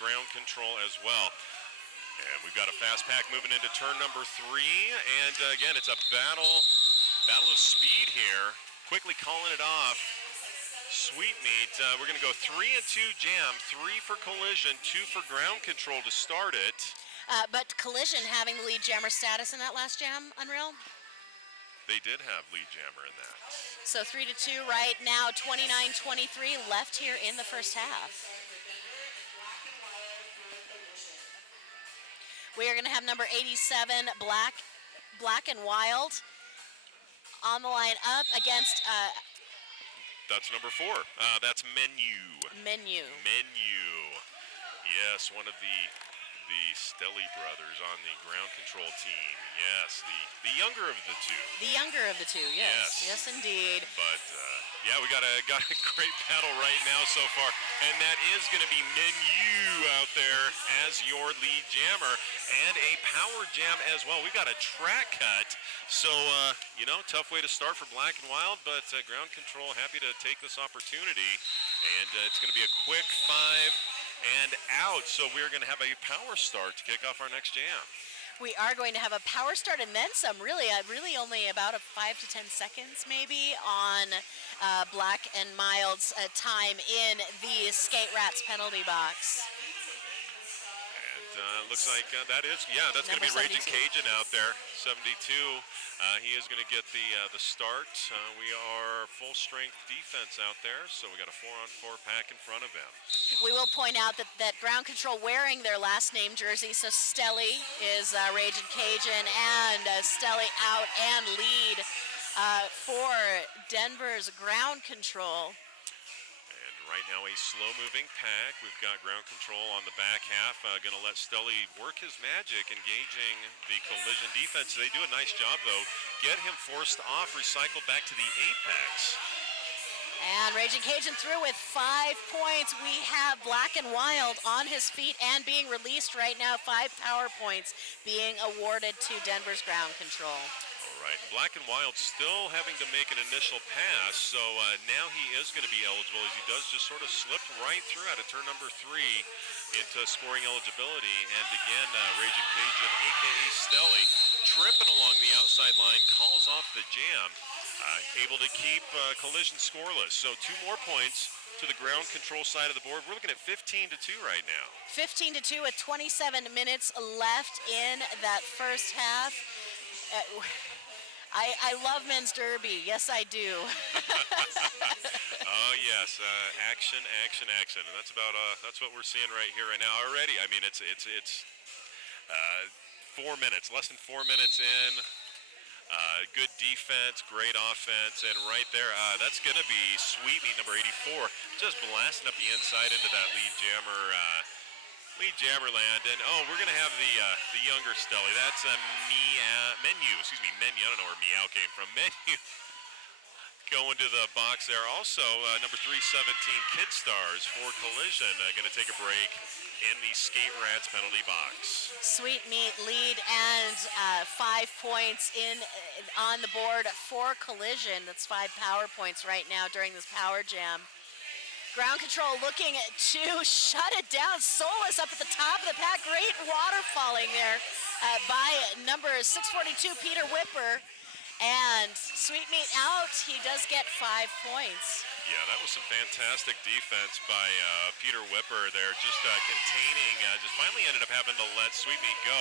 ground control as well. And we've got a fast pack moving into turn number 3. And again, it's a battle of speed here. Quickly calling it off. Sweetmeat, we're going to go 3 and 2 jam, 3 for Collision, 2 for ground control to start it. But Collision having the lead jammer status in that last jam, Unreal? They did have lead jammer in that. So 3-2 right now, 29-23 left here in the first half. We are going to have number 87, Black and Wild, on the line up against... That's number 4. That's Menu. Menu. Yes, one of the Stelly brothers on the ground control team. Yes, the younger of the two. The younger of the two, yes. Yes, indeed. But, yeah, we got a great battle right now so far. And that is going to be Menu out there as your lead jammer. And a power jam as well. We've got a track cut. So, tough way to start for Black and Wild. But ground control happy to take this opportunity. And it's going to be a quick 5 and out, so we're going to have a power start to kick off our next jam. We are going to have a power start and then some, really only about a 5 to 10 seconds maybe on Black and Mild's time in the Skate Rats penalty box. And looks like that's going to be Raging Cajun out there, 72. He is going to get the start. We are full strength defense out there, so we got a 4-on-4 pack in front of him. We will point out that ground control wearing their last name jersey, so Stelly is Raging Cajun, and Stelly out and lead for Denver's ground control. Right now a slow-moving pack. We've got ground control on the back half. Going to let Stelly work his magic, engaging the Collision defense. They do a nice job, though. Get him forced off, recycled back to the apex. And Raging Cajun through with 5 points. We have Black and Wild on his feet and being released right now. 5 power points being awarded to Denver's ground control. All right, Black and Wild still having to make an initial pass, so now he is going to be eligible as he does just sort of slip right through out of turn number 3 into scoring eligibility. And again, Raging Cajun, a.k.a. Stelly, tripping along the outside line, calls off the jam, able to keep Collision scoreless. So 2 more points to the ground control side of the board. We're looking at 15-2 right now. 15-2 with 27 minutes left in that first half. I love men's derby. Yes, I do. Oh yes, action, and that's what we're seeing right here, right now already. I mean, it's 4 minutes, less than 4 minutes in. Good defense, great offense, and right there, that's going to be Sweetmeat number 84, just blasting up the inside into that lead jammer land. And we're going to have the younger Stelly. That's Menu. I don't know where Meow came from. Menu going to the box there. Also, number 317 Kid Stars for Collision going to take a break in the Skate Rats penalty box. Sweetmeat lead and 5 points on the board for Collision. That's 5 power points right now during this power jam. Ground control looking to shut it down. Solus up at the top of the pack. Great water falling there by number 642, Peter Whipper. And Sweetmeat out. He does get 5 points. Yeah, that was some fantastic defense by Peter Whipper there, just containing, just finally ended up having to let Sweetmeat go.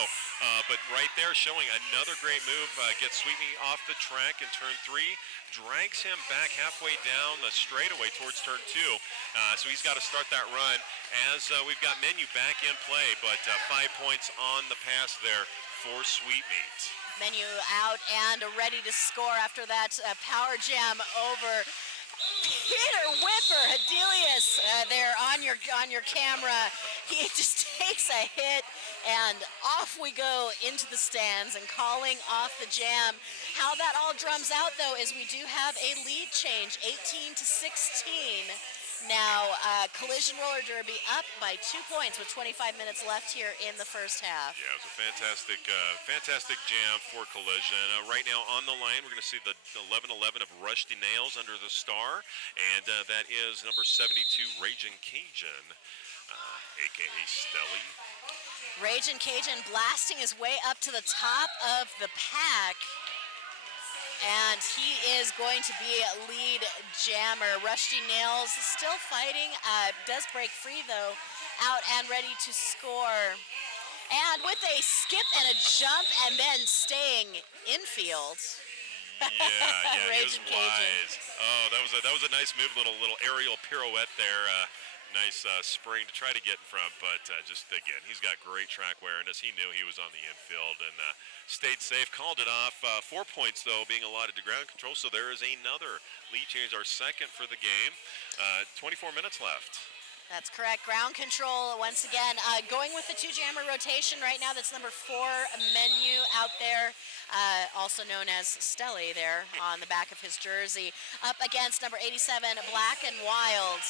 But right there showing another great move, gets Sweetmeat off the track in turn 3, drags him back halfway down the straightaway towards turn 2. So he's got to start that run as we've got Menu back in play, but 5 points on the pass there for Sweetmeat. Menu out and ready to score after that power jam over Peter Whipper. Hedelius there on your camera. He just takes a hit and off we go into the stands and calling off the jam. How that all drums out though is we do have a lead change, 18-16. Now, Collision Roller Derby up by 2 points with 25 minutes left here in the first half. Yeah, it was a fantastic jam for Collision. Right now on the line, we're going to see the 11-11 of Rusty Nails under the star, and that is number 72, Raging Cajun. a.k.a. Stelly. Raging Cajun blasting his way up to the top of the pack. And he is going to be lead jammer. Rusty Nails still fighting, does break free though, out and ready to score. And with a skip and a jump and then staying infield. Yeah, he was Raging Cajun. wise. Oh, that was a nice move, little aerial pirouette there. Nice spring to try to get in front, but just again, he's got great track awareness. He knew he was on the infield and stayed safe. Called it off. 4 points though being allotted to ground control, so there is another lead change, our second for the game. 24 minutes left. That's correct. Ground control once again going with the two jammer rotation right now. That's number 4 Menu out there, also known as Stelly there on the back of his jersey, up against number 87 Black and Wild.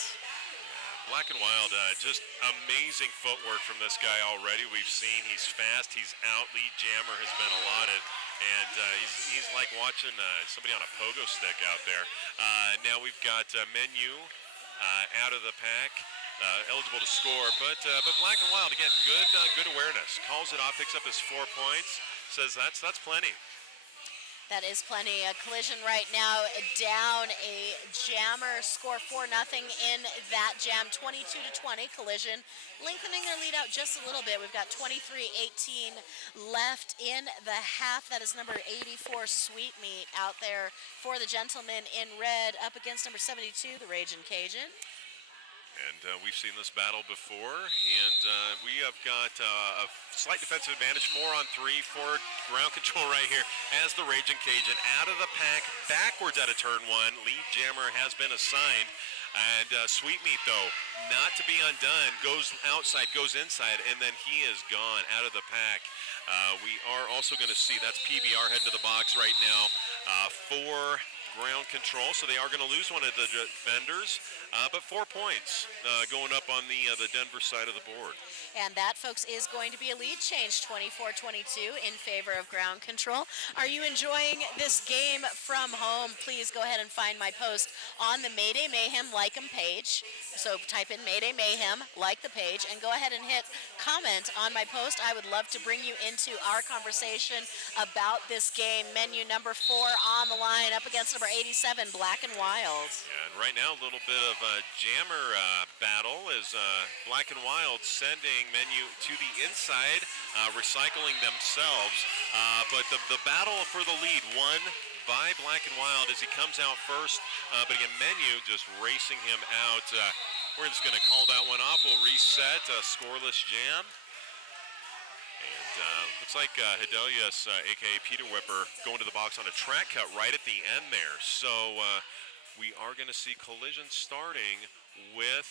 Black and Wild, just amazing footwork from this guy already. We've seen he's fast, he's out. Lead jammer has been allotted, and he's like watching somebody on a pogo stick out there. Now we've got Menu out of the pack, eligible to score, but Black and Wild again, good awareness. Calls it off, picks up his 4 points, says that's plenty. That is plenty. A collision right now down a jammer. Score 4-0 in that jam. 22-20 collision. Lengthening their lead out just a little bit. We've got 23-18 left in the half. That is number 84 Sweetmeat out there for the gentleman in red up against number 72, the Raging Cajun. And we've seen this battle before, and we have got a slight defensive advantage, 4-on-3 for ground control right here as the Raging Cajun out of the pack, backwards out of turn 1. Lead jammer has been assigned, and Sweetmeat, though, not to be undone, goes outside, goes inside, and then he is gone out of the pack. We are also going to see, that's PBR heading to the box right now for ground control, so they are going to lose one of the defenders, but 4 points going up on the Denver side of the board. And that, folks, is going to be a lead change, 24-22 in favor of ground control. Are you enjoying this game from home? Please go ahead and find my post on the Mayday Mayhem Like 'em page. So type in Mayday Mayhem, like the page, and go ahead and hit comment on my post. I would love to bring you into our conversation about this game. Menu number 4 on the line up against number 87, Black and Wild. Yeah, and right now a little bit of a jammer battle as Black and Wild sending Menu to the inside, recycling themselves. But the battle for the lead won by Black and Wild as he comes out first. But again, Menu just racing him out. We're just going to call that one off. We'll reset a scoreless jam. And looks like Hidelius, a.k.a. Peter Whipper, going to the box on a track cut right at the end there. So we are going to see collision starting with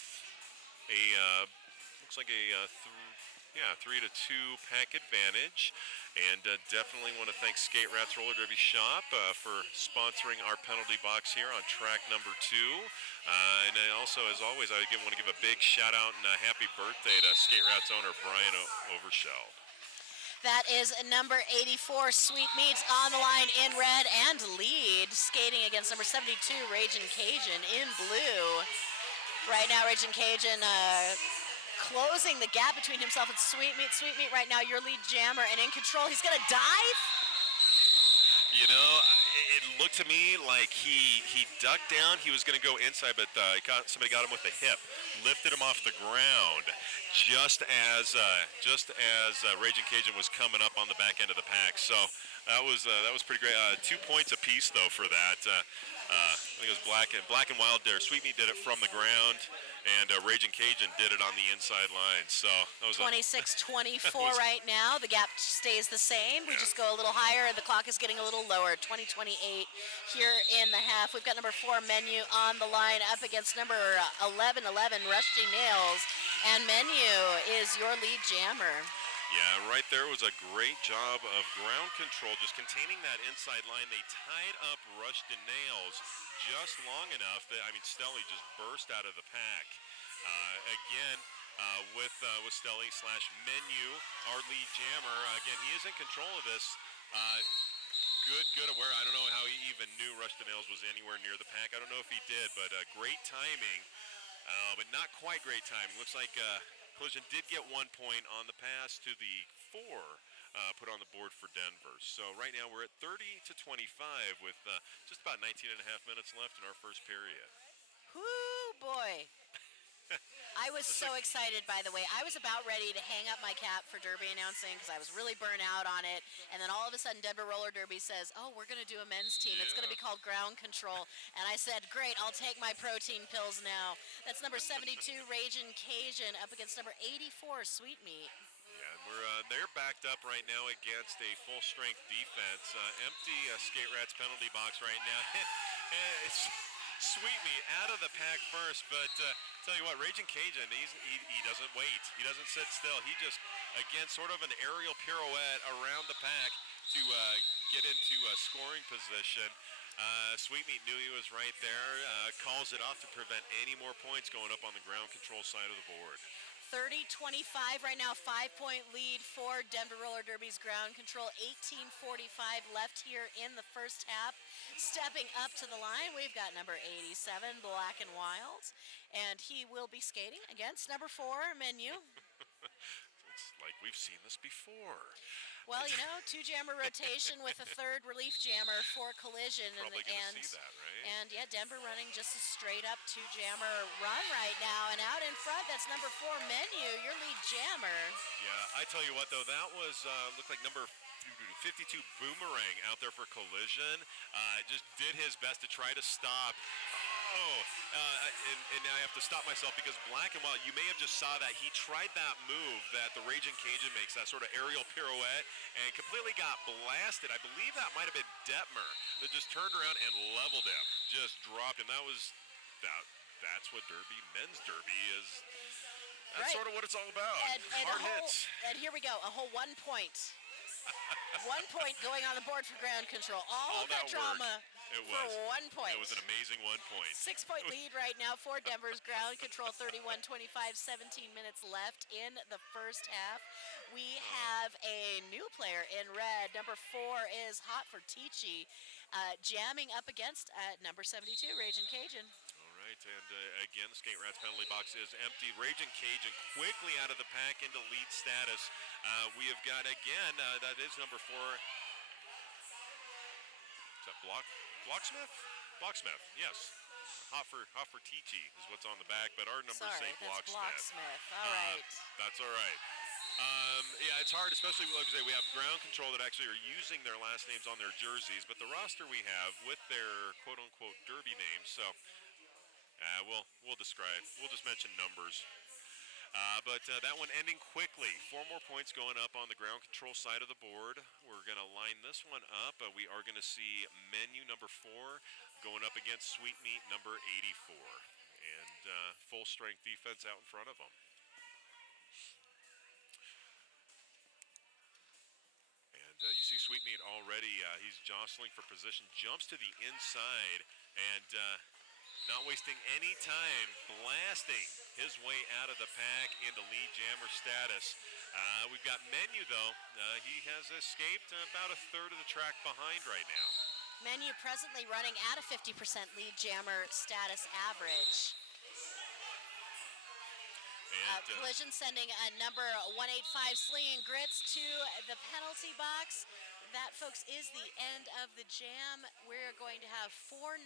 a, looks like a 3-2 pack advantage. And definitely want to thank Skate Rats Roller Derby Shop for sponsoring our penalty box here on track number 2. And also, as always, I want to give a big shout out and a happy birthday to Skate Rats owner Brian Overshell. That is number 84, Sweetmeats on the line in red and lead, skating against number 72, Raging Cajun in blue. Right now, Raging Cajun closing the gap between himself and Sweetmeat. Sweetmeat right now, your lead jammer and in control. He's going to dive. You know, it looked to me like he ducked down. He was going to go inside, but somebody got him with the hip, lifted him off the ground just as Raging Cajun was coming up on the back end of the pack. So that was pretty great. 2 points apiece though for that. I think it was Black and Wild there. Sweetmeat did it from the ground, and Raging Cajun did it on the inside line. So that was 26-24 right now. The gap stays the same. We just go a little higher. The clock is getting a little lower. 20-28 here in the half. We've got number 4 Menu on the line up against number 11 Rusty Nails, and Menu is your lead jammer. Yeah, right there was a great job of ground control, just containing that inside line. They tied up Rushed and Nails just long enough that, I mean, Stelly just burst out of the pack. Again, with Stelly / Menu, our lead jammer. Again, he is in control of this. Good aware. I don't know how he even knew Rushed and Nails was anywhere near the pack. I don't know if he did, but great timing. But not quite great timing. Looks like Collision did get 1 point on the pass to the 4 put on the board for Denver. So right now we're at 30-25 with just about 19 and a half minutes left in our first period. Whoo, boy. I was so excited, by the way. I was about ready to hang up my cap for Derby announcing because I was really burnt out on it. And then all of a sudden, Denver Roller Derby says, oh, we're going to do a men's team. It's going to be called Ground Control. And I said, great, I'll take my protein pills now. That's number 72, Ragin' Cajun, up against number 84, Sweet Meat. Yeah, they're backed up right now against a full-strength defense. Empty Skate Rats penalty box right now. It's Sweet Meat out of the pack first, but tell you what, Ragin' Cajun, he doesn't wait. He doesn't sit still. He just, again, sort of an aerial pirouette around the pack to get into a scoring position. Sweet Meat knew he was right there, calls it off to prevent any more points going up on the ground control side of the board. 30-25 right now, 5-point lead for Denver Roller Derby's ground control. 18:45 left here in the first half. Stepping up to the line, we've got number 87, Black and Wild, and he will be skating against number 4, Menu. It's like we've seen this before. Well, you know, 2-jammer rotation with a 3rd relief jammer for Collision. Probably going to see that, right? And, yeah, Denver running just a straight-up 2-jammer run right now. And out in front, that's number 4, Menu, your lead jammer. Yeah, I tell you what, though, that was, looked like number 52 Boomerang out there for Collision. Just did his best to try to stop. And now I have to stop myself because Black and Wild, you may have just saw that he tried that move that the Ragin' Cajun makes, that sort of aerial pirouette, and completely got blasted. I believe that might have been Detmer that just turned around and leveled him, just dropped him. That's what Derby, men's Derby is. That's sort of what it's all about. Hard hits. And here we go, a whole 1 point. 1 point going on the board for ground control. All of that drama for 1 point. It was an amazing 1 point. 6-point lead right now for Denver's ground control. 31-25, 17 minutes left in the first half. We have a new player in red. Number 4 is Hot for Tichy, jamming up against number 72, Ragin' Cajun. Right, and again, the Skate Rats penalty box is empty. Ragin' Cajun quickly out of the pack into lead status. We have got, again, that is number 4. Is that Blocksmith? Blocksmith, yes. Hot for Tichy is what's on the back, but our numbers say Blocksmith. Blocksmith. All right. That's all right. Yeah, it's hard, especially like I say, we have ground control that actually are using their last names on their jerseys, but the roster we have with their quote-unquote Derby names, so we'll just mention numbers. But that one ending quickly. 4 more points going up on the ground control side of the board. We're going to line this one up. We are going to see Menu number 4 going up against Sweet Meat number 84. And full strength defense out in front of them. And you see Sweet Meat already. He's jostling for position, jumps to the inside, and not wasting any time, blasting his way out of the pack into lead jammer status. We've got Menu, though. He has escaped about a third of the track behind right now. Menu presently running at a 50% lead jammer status average. Collision sending a number 185 Slinging Grits to the penalty box. That, folks, is the end of the jam. We're going to have 4-0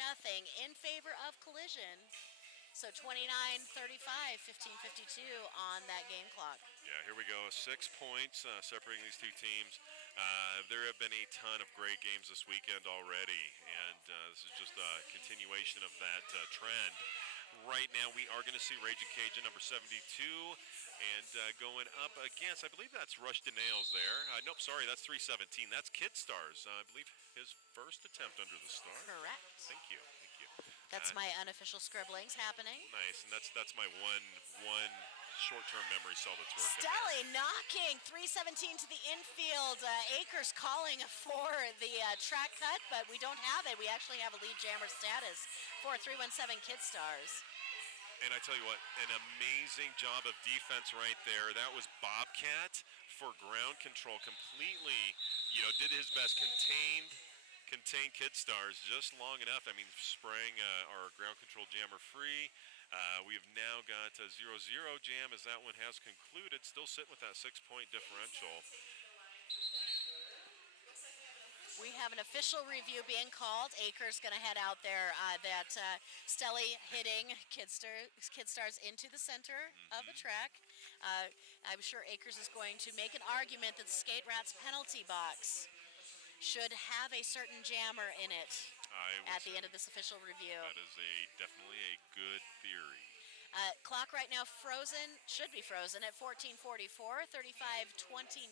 in favor of Collision. So 29-35, 15:52 on that game clock. Yeah, here we go. 6 points separating these two teams. There have been a ton of great games this weekend already, and this is just a continuation of that trend. Right now, we are going to see Ragin' Cajun number 72, and going up against, I believe that's Rush to Nails there. Nope, sorry, that's 317. That's Kid Stars. I believe his first attempt under the star. Correct. Thank you. That's my unofficial scribblings happening. Nice, and that's my one short-term memory cell that's working. Stelly knocking 317 to the infield. Akers calling for the track cut, but we don't have it. We actually have a lead jammer status for 317 Kid Stars. And I tell you what, an amazing job of defense right there. That was Bobcat for ground control. Completely, did his best, contained Kid Stars just long enough. I mean, spraying our ground control jammer free. We have now got a 0-0 jam as that one has concluded. Still sitting with that 6-point differential. We have an official review being called. Akers going to head out there. Stelly hitting Kidstars into the center of the track. I'm sure Akers is going to make an argument that the Skate Rats penalty box should have a certain jammer in it at the end of this official review. That is definitely a good theory. Clock right now frozen, should be frozen at 14:44, 35-29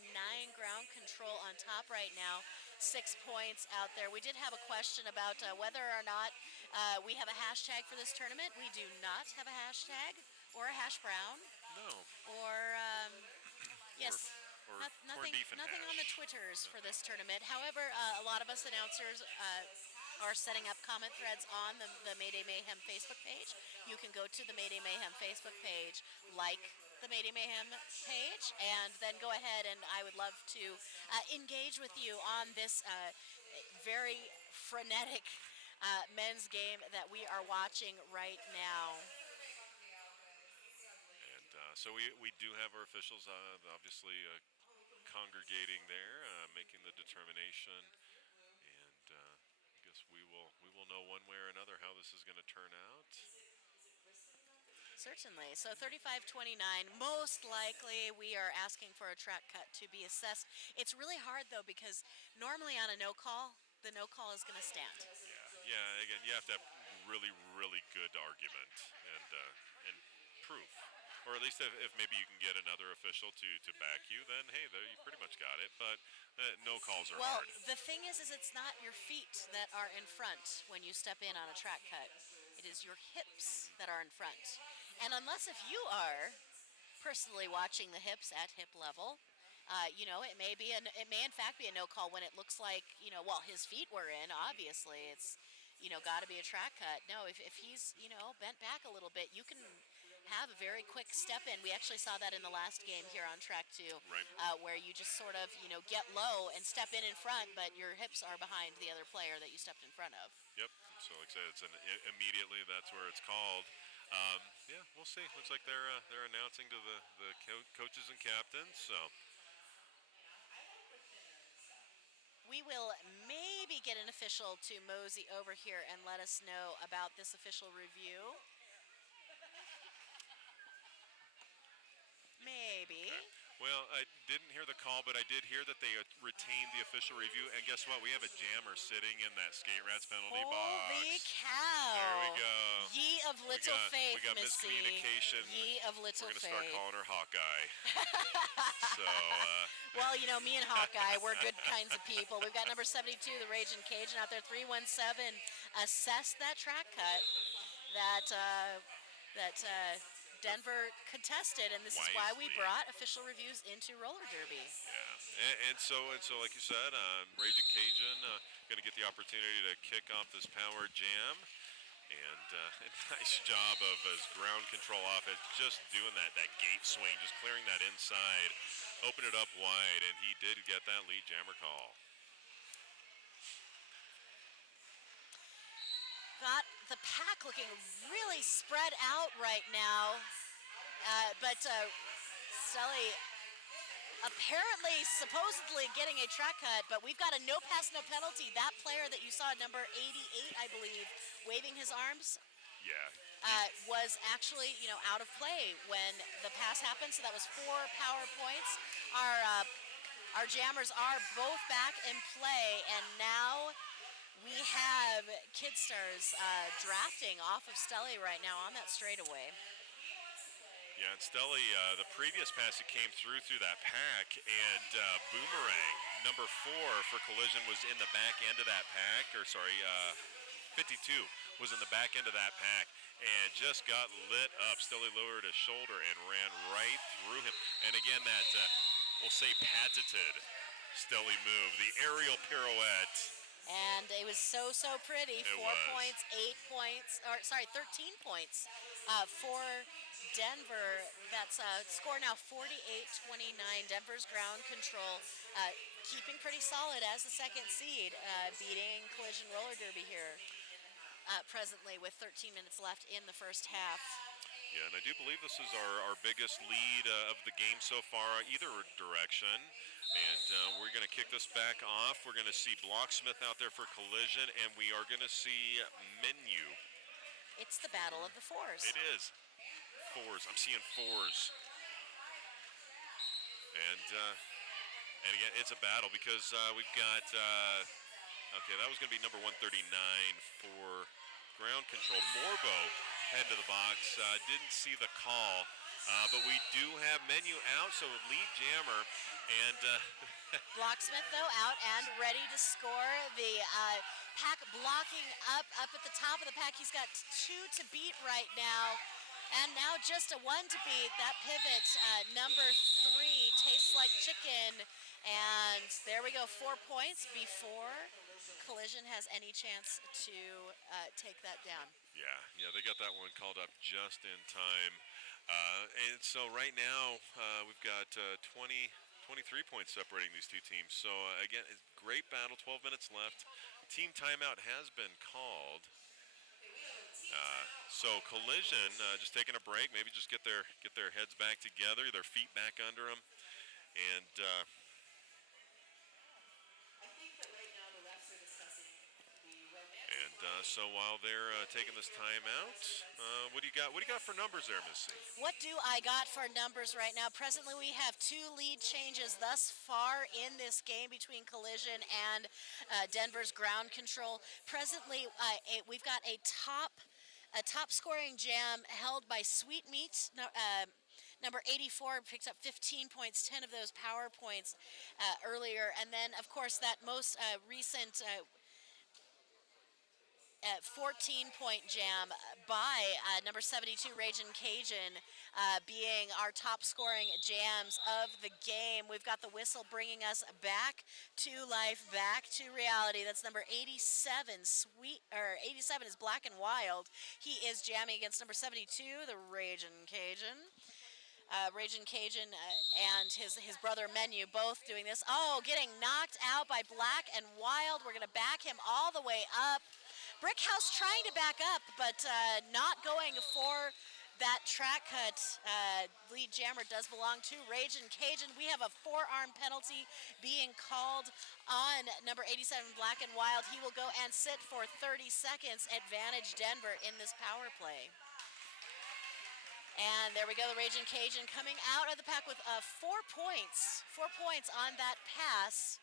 ground control on top right now. 6 points out there. We did have a question about whether or not we have a hashtag for this tournament. We do not have a hashtag or a hash brown. No. Or, yes. Or nothing, corned beef and nothing hash. on the Twitters for this tournament. However, a lot of us announcers are setting up comment threads on the Mayday Mayhem Facebook page. You can go to the Mayday Mayhem Facebook page, like the Mayday Mayhem page, and then go ahead, and I would love to engage with you on this very frenetic men's game that we are watching right now. And so we do have our officials obviously congregating there, making the determination, and I guess we will know one way or another how this is going to turn out. Certainly. So 35-29, most likely we are asking for a track cut to be assessed. It's really hard, though, because normally on a no call, the no call is going to stand. Yeah. Again, you have to have really, really good argument and proof. Or at least if maybe you can get another official to back you, then, hey, there you pretty much got it. But no calls are hard. Well, the thing is it's not your feet that are in front when you step in on a track cut. It is your hips that are in front. And unless if you are personally watching the hips at hip level, it may in fact be a no call when it looks like, his feet were in. Obviously, it's, got to be a track cut. No, if he's, bent back a little bit, you can have a very quick step in. We actually saw that in the last game here on track 2, right. where you just sort of, get low and step in front, but your hips are behind the other player that you stepped in front of. Yep. So like I said, immediately that's where it's called. Yeah, we'll see. Looks like they're announcing to the coaches and captains. So we will maybe get an official to mosey over here and let us know about this official review. Maybe. Okay. Well, I didn't hear the call, but I did hear that they retained the official review. And guess what? We have a jammer sitting in that Skate Rats penalty box. Holy cow. There we go. Ye of little faith, We got Missy. miscommunication. Ye of little faith. faith. We're going to start calling her Hawkeye. So, well, me and Hawkeye, we're good kinds of people. We've got number 72, the Raging Cajun out there, 317. Assess that track cut that Denver contested, and this is why we brought official reviews into roller derby. Yeah, and so like you said, Raging Cajun going to get the opportunity to kick off this power jam, and a nice job of his ground control off it, just doing that gate swing, just clearing that inside, open it up wide, and he did get that lead jammer call. Got the pack looking really spread out right now, but Stelly apparently, supposedly getting a track cut, but we've got a no pass, no penalty. That player that you saw, number 88, I believe, waving his arms, was actually, out of play when the pass happened. So that was 4 power points. Our jammers are both back in play, and now we have Kidstars drafting off of Stelly right now on that straightaway. Yeah, and Stelly, the previous pass he came through that pack, and Boomerang, number 4 for Collision, was in the back end of that pack, 52 was in the back end of that pack, and just got lit up. Stelly lowered his shoulder and ran right through him. And again, that, we'll say patented Stelly move, the aerial pirouette. And it was so pretty. 4 points, 8 points, 13 points for Denver. That's score now 48-29. Denver's ground control keeping pretty solid as the second seed, beating Collision Roller Derby here presently with 13 minutes left in the first half. Yeah, and I do believe this is our biggest lead of the game so far, either direction. And we're going to kick this back off. We're going to see Blocksmith out there for Collision, and we are going to see Menu. It's the battle of the fours. It is. Fours. I'm seeing fours. And again, it's a battle because we've got, okay, that was going to be number 139 for ground control. Morbo head to the box. Didn't see the call, but we do have Menu out, so lead jammer. And Blocksmith, though, out and ready to score. The pack blocking up at the top of the pack. He's got 2 to beat right now. And now just a 1 to beat. That pivot, number 3, tastes like chicken. And there we go, 4 points before Collision has any chance to take that down. Yeah, they got that one called up just in time. And so right now we've got 23 points separating these two teams. So again, great battle, 12 minutes left. Team timeout has been called. So Collision just taking a break, maybe just get their heads back together, their feet back under them, and so while they're taking this time out, what do you got? What do you got for numbers there, Missy? What do I got for numbers right now? Presently, we have 2 lead changes thus far in this game between Collision and Denver's ground control. Presently, we've got a top scoring jam held by Sweetmeat. Number 84 picks up 15 points, 10 of those power points earlier. And then, of course, that most recent 14-point jam by number 72, Ragin' Cajun, being our top scoring jams of the game. We've got the whistle bringing us back to life, back to reality. That's number 87, 87 is Black and Wild. He is jamming against number 72, the Ragin' Cajun. Ragin' Cajun and his brother Menu both doing this. Oh, getting knocked out by Black and Wild. We're going to back him all the way up. Brickhouse trying to back up, but not going for that track cut. Lead jammer does belong to Ragin' Cajun. We have a forearm penalty being called on number 87, Black and Wild. He will go and sit for 30 seconds. Advantage Denver in this power play. And there we go, the Ragin' Cajun coming out of the pack with 4 points. 4 points on that pass.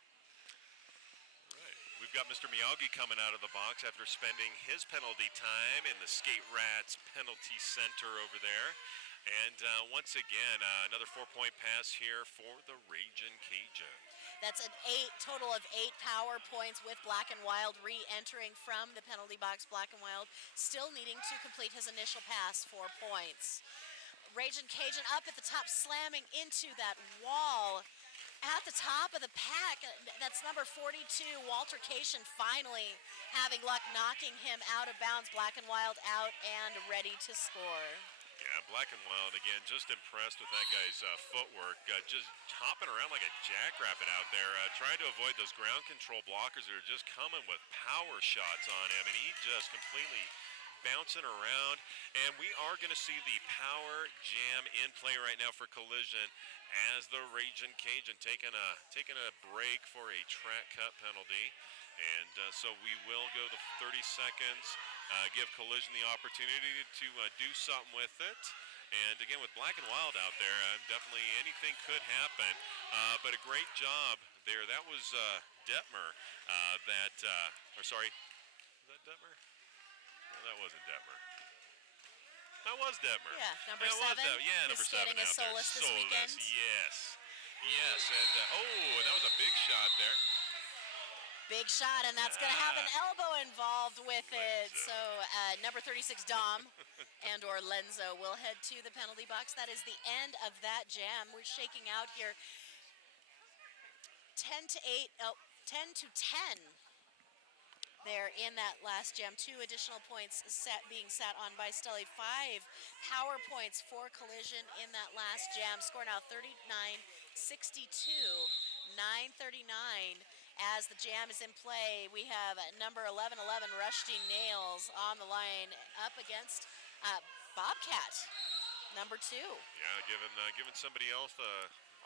We've got Mr. Miyagi coming out of the box after spending his penalty time in the Skate Rats penalty center over there. And once again, another 4-point pass here for the Ragin' Cajun. That's a total of 8 power points with Black and Wild re-entering from the penalty box. Black and Wild still needing to complete his initial pass, 4 points. Ragin' Cajun up at the top, slamming into that wall. At the top of the pack, that's number 42, Walter Cation, finally having luck knocking him out of bounds. Black and Wild out and ready to score. Yeah, Black and Wild, again, just impressed with that guy's footwork. Just hopping around like a jackrabbit out there, trying to avoid those ground control blockers that are just coming with power shots on him. And he just completely bouncing around. And we are going to see the power jam in play right now for Collision as the Ragin' Cajun taking a break for a track cut penalty. And so we will go the 30 seconds, give Collision the opportunity to do something with it. And again, with Black and Wild out there, definitely anything could happen. But a great job there. That was Detmer. Or sorry, was that Detmer? No, that wasn't Detmer. That was Detmer. Yeah, number 7. Yeah, number 7 out there. Solus this weekend. Yes. And and that was a big shot there. Big shot, and that's going to have an elbow involved with it. So number 36, Dom, and or Lenzo will head to the penalty box. That is the end of that jam. We're shaking out here 10 to 10. There in that last jam. 2 additional points being sat on by Stelly. 5 power points for Collision in that last jam. Score now 39-62, 9:39. As the jam is in play, we have number 11, Rushdie Nails on the line up against Bobcat. number 2. Yeah, giving somebody else the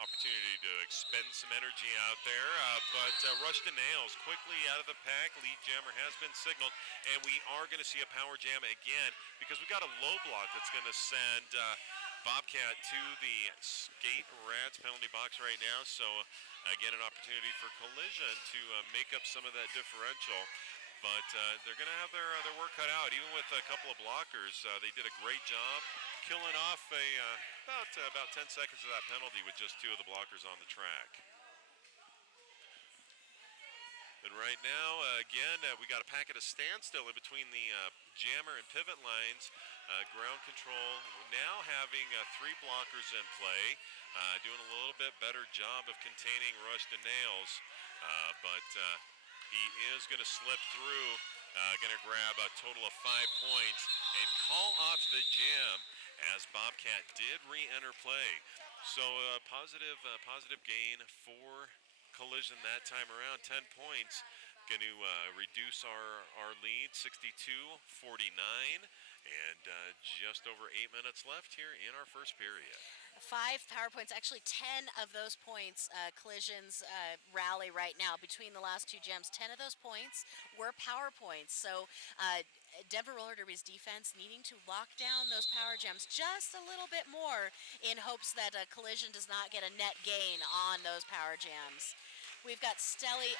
opportunity to expend some energy out there. But Rushton Nails quickly out of the pack. Lead jammer has been signaled, and we are going to see a power jam again because we got a low block that's going to send Bobcat to the Skate Rats penalty box right now. So again, an opportunity for Collision to make up some of that differential. But they're going to have their work cut out, even with a couple of blockers. They did a great job killing off about 10 seconds of that penalty with just 2 of the blockers on the track. And right now, again, we got a pack at a standstill in between the jammer and pivot lines. Ground control now having 3 blockers in play, doing a little bit better job of containing Rushton Nails, but he is going to slip through, going to grab a total of 5 points and call off the jam as Bobcat did re-enter play. So positive gain for Collision that time around, 10 points. Going to reduce our lead, 62-49, and just over 8 minutes left here in our first period. 5 power points, actually 10 of those points, Collision's rally right now. Between the last 2 gems, 10 of those points were power points. So Denver Roller Derby's defense needing to lock down those power gems just a little bit more in hopes that Collision does not get a net gain on those power jams. We've got Stelly,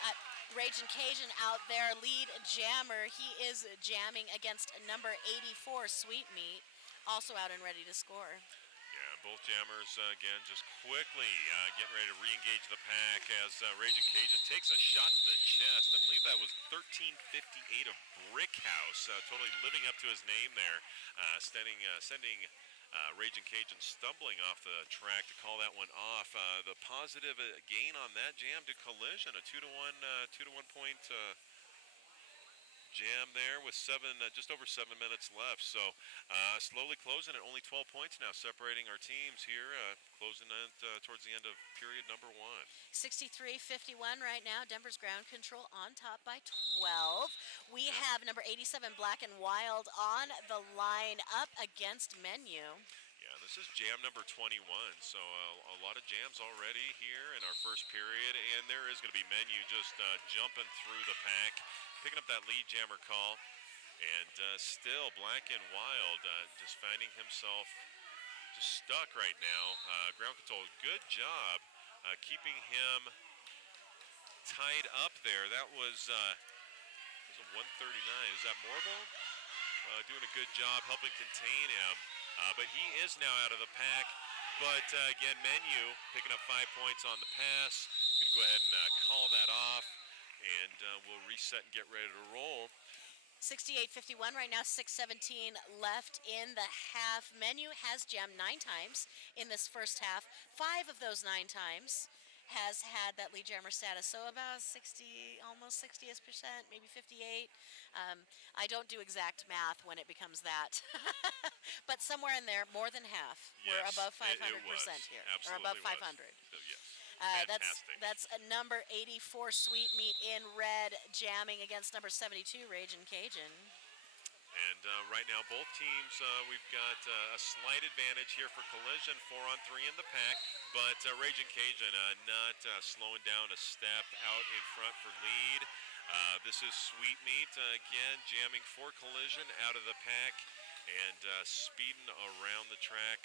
Raging Cajun out there, lead jammer. He is jamming against number 84, Sweetmeat, also out and ready to score. Yeah, both jammers, again, just quickly getting ready to re-engage the pack as Raging Cajun takes a shot to the chest. I believe that was 1358 of Brickhouse, totally living up to his name there, sending Raging Cajun stumbling off the track to call that one off. The positive gain on that jam to Collision, a 2-to-1 point jam there with just over 7 minutes left. So slowly closing at only 12 points now, separating our teams here, closing towards the end of period number 1. 63-51 right now. Denver's ground control on top by 12. We have number 87, Black and Wild, on the line up against Menu. Yeah, this is jam number 21, so a lot of jams already here in our first period, and there is going to be Menu just jumping through the pack, picking up that lead jammer call, and still Black and Wild just finding himself just stuck right now. Ground control, good job keeping him tied up there. That was a 139. Is that Morbo? Doing a good job helping contain him. But he is now out of the pack. But again, Menu picking up 5 points on the pass. Going to go ahead and call that off. And we'll reset and get ready to roll. 68-51 right now, 6:17 left in the half. Menu has jammed 9 times in this first half. 5 of those 9 times has had that lead jammer status, so about 60, almost 60%, maybe 58. I don't do exact math when it becomes that, but somewhere in there, more than half. Yes, we're above 500% here, Absolutely or above 500. So, yes. That's number 84, Sweetmeat, in red, jamming against number 72, Raging Cajun. And right now, both teams, we've got a slight advantage here for Collision, 4-on-3 in the pack, but Raging Cajun not slowing down a step out in front for lead. This is Sweetmeat, again, jamming for Collision out of the pack and speeding around the track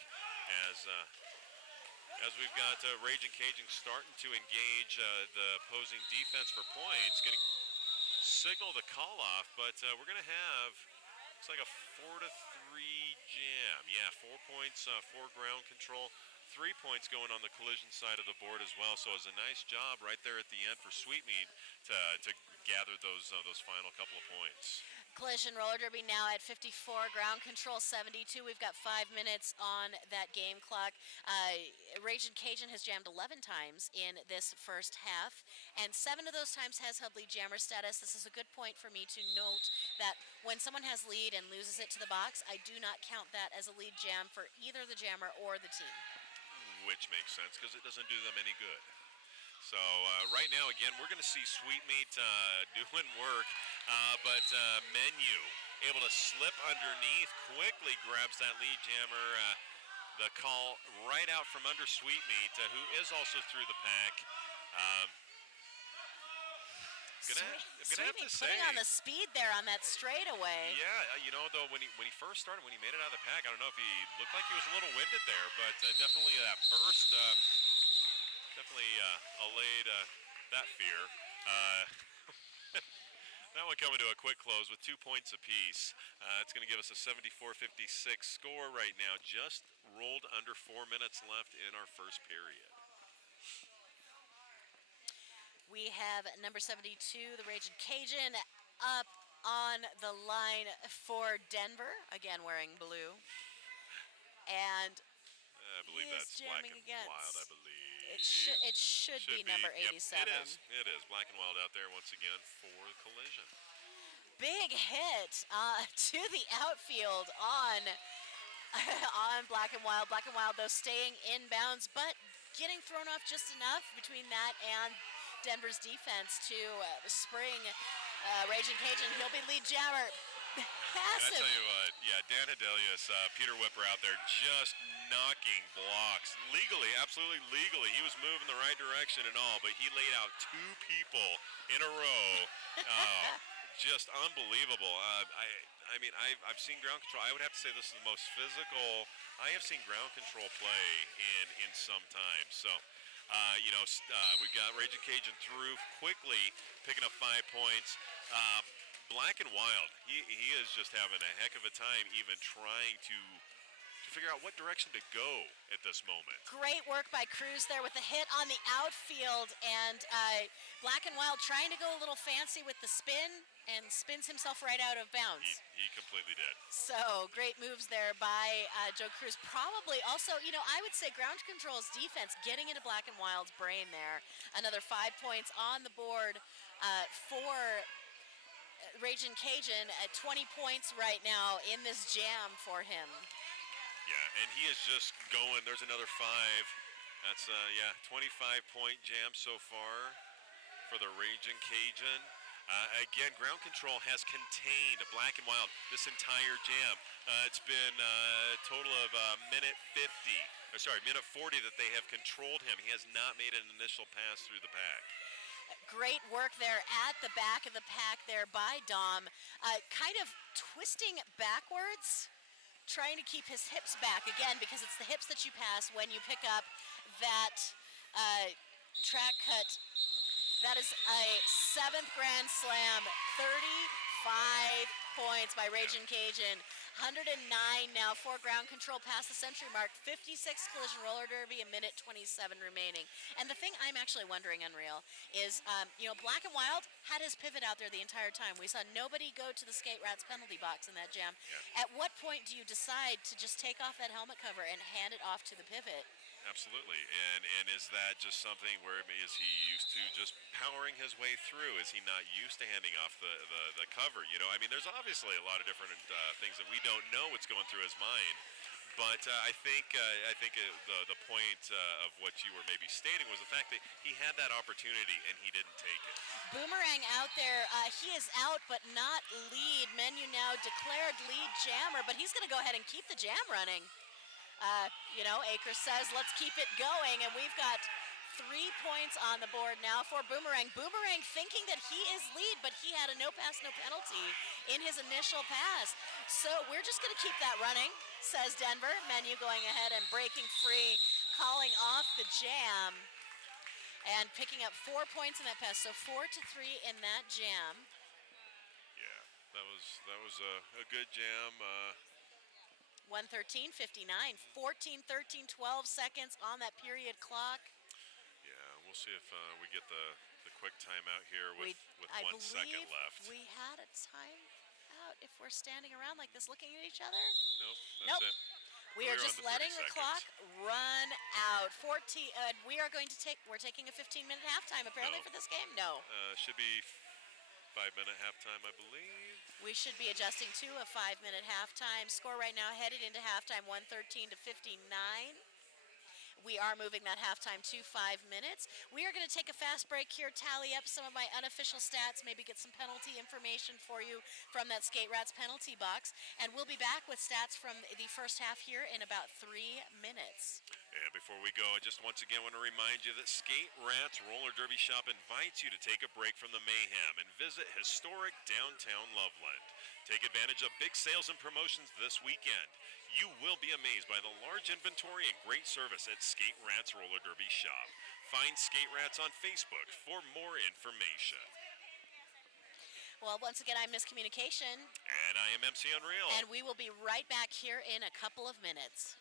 as we've got Raging Cajun starting to engage the opposing defense for points. Going to signal the call-off, but we're going to have... It's like a 4-3 jam. Yeah, 4 points for ground control. 3 points going on the Collision side of the board as well. So it's a nice job right there at the end for Sweetmeat to gather those final couple of points. Collision Roller Derby now at 54, ground control 72. We've got 5 minutes on that game clock. Raging Cajun has jammed 11 times in this first half, and 7 of those times has held lead jammer status. This is a good point for me to note that when someone has lead and loses it to the box, I do not count that as a lead jam for either the jammer or the team. Which makes sense because it doesn't do them any good. So right now, again, we're going to see Sweetmeat doing work, but Menu able to slip underneath, quickly grabs that lead jammer. the call right out from under Sweetmeat, who is also through the pack. Um, gonna have to say, putting on the speed there on that straightaway. yeah, though when he first started, when he made it out of the pack, I don't know if he looked like he was a little winded there, but definitely that burst definitely allayed that fear. That one coming to a quick close with 2 points apiece. It's going to give us a 74-56 score right now. Just rolled under 4 minutes left in our first period. We have number 72, the Raging Cajun, up on the line for Denver, again wearing blue. And I believe that's Black and Wild, I believe. It should be number 87. Yep, it is. Black and Wild out there once again for collision. Big hit to the outfield on Black and Wild. Black and Wild, though, staying inbounds, but getting thrown off just enough between that and Denver's defense to spring Raging Cajun. He'll be lead jammer. Massive. I tell you what, yeah, Dan Hedelius, Peter Whipper out there just knocking blocks. Legally, absolutely legally. He was moving the right direction and all, but he laid out 2 people in a row. Just unbelievable. I mean, I've seen ground control. I would have to say this is the most physical I have seen ground control play in some time. So, we've got Raging Cajun through quickly, picking up 5 points. Black and Wild, he is just having a heck of a time even trying to figure out what direction to go at this moment. Great work by Cruz there with the hit on the outfield, and Black and Wild trying to go a little fancy with the spin and spins himself right out of bounds. He completely did. So great moves there by Joe Cruz. Probably also, I would say ground control's defense getting into Black and Wild's brain there. Another 5 points on the board for Raging Cajun at 20 points right now in this jam for him. Yeah, and he is just going. There's another 5. That's 25-point jam so far for the Raging Cajun. Again, ground control has contained Black and Wild this entire jam. It's been a total of minute 40 that they have controlled him. He has not made an initial pass through the pack. Great work there at the back of the pack there by Dom. Kind of twisting backwards, trying to keep his hips back again, because it's the hips that you pass when you pick up that track cut. That is a 7th Grand Slam, 35 points by Raging Cajun. 109 now for ground control past the century mark. 56 collision roller derby, a minute 27 remaining. And the thing I'm actually wondering, Unreal, is Black and Wild had his pivot out there the entire time. We saw nobody go to the Skate Rats penalty box in that jam. Yeah. At what point do you decide to just take off that helmet cover and hand it off to the pivot? Absolutely, and is that just something where is he used to just powering his way through? Is he not used to handing off the cover? I mean, there's obviously a lot of different things that we don't know what's going through his mind. But I think the point of what you were maybe stating was the fact that he had that opportunity and he didn't take it. Boomerang out there. He is out, but not lead. Menu now declared lead jammer, but he's going to go ahead and keep the jam running. Akers says, let's keep it going, and we've got 3 points on the board now for Boomerang. Boomerang thinking that he is lead, but he had a no pass, no penalty in his initial pass. So we're just going to keep that running, says Denver. Menu going ahead and breaking free, calling off the jam, and picking up 4 points in that pass. So 4-3 in that jam. Yeah, that was a good jam. 1:13:59, 14, 13, 12 seconds on that period clock. Yeah, we'll see if we get the quick timeout here with 1 second left. We had a timeout if we're standing around like this looking at each other. Nope, that's it. We are just letting the clock run out. We're taking a 15-minute halftime apparently for this game. No. Should be 5-minute halftime, I believe. We should be adjusting to a 5-minute halftime. Score right now headed into halftime 113-59. we are moving that halftime to 5 minutes. We are going to take a fast break here, tally up some of my unofficial stats, maybe get some penalty information for you from that Skate Rats penalty box, and we'll be back with stats from the first half here in about 3 minutes. And before we go, I just once again want to remind you that Skate Rats Roller Derby Shop invites you to take a break from the mayhem and visit historic downtown Loveland. Take advantage of big sales and promotions this weekend. You will be amazed by the large inventory and great service at Skate Rats Roller Derby Shop. Find Skate Rats on Facebook for more information. Well, once again, I'm Miscommunication. And I am MC Unreal. And we will be right back here in a couple of minutes.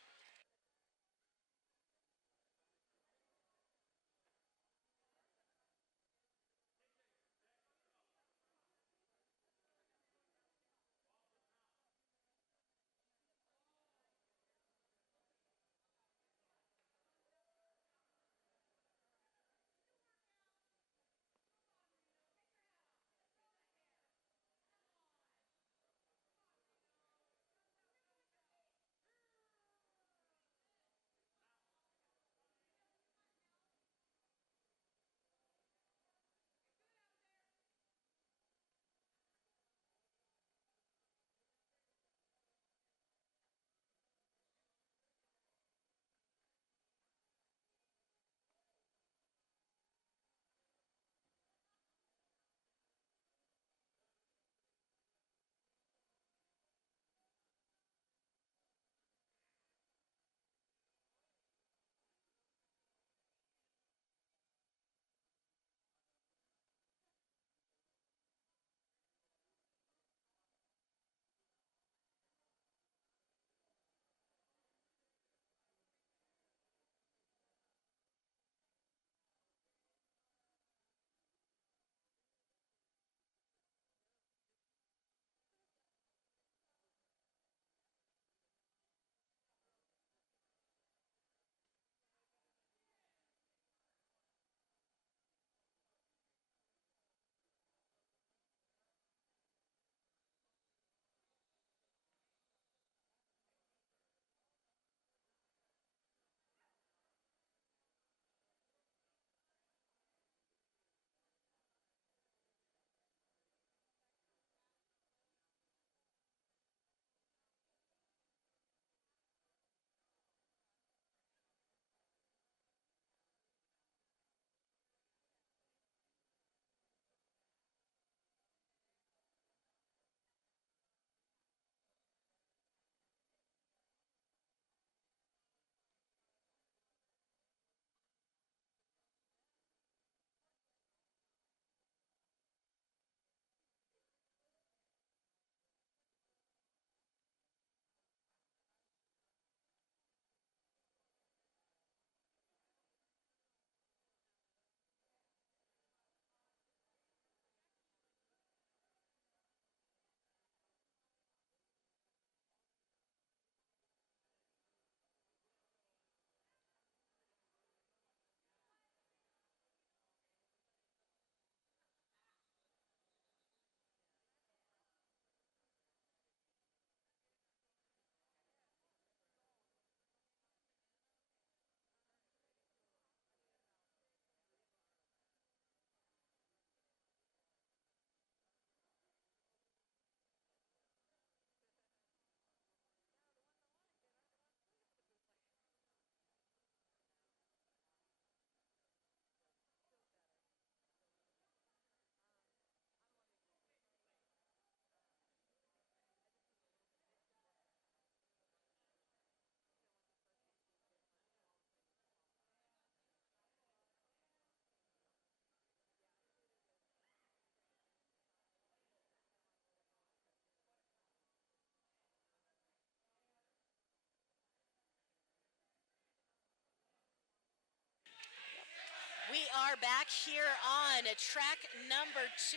We are back here on track number 2.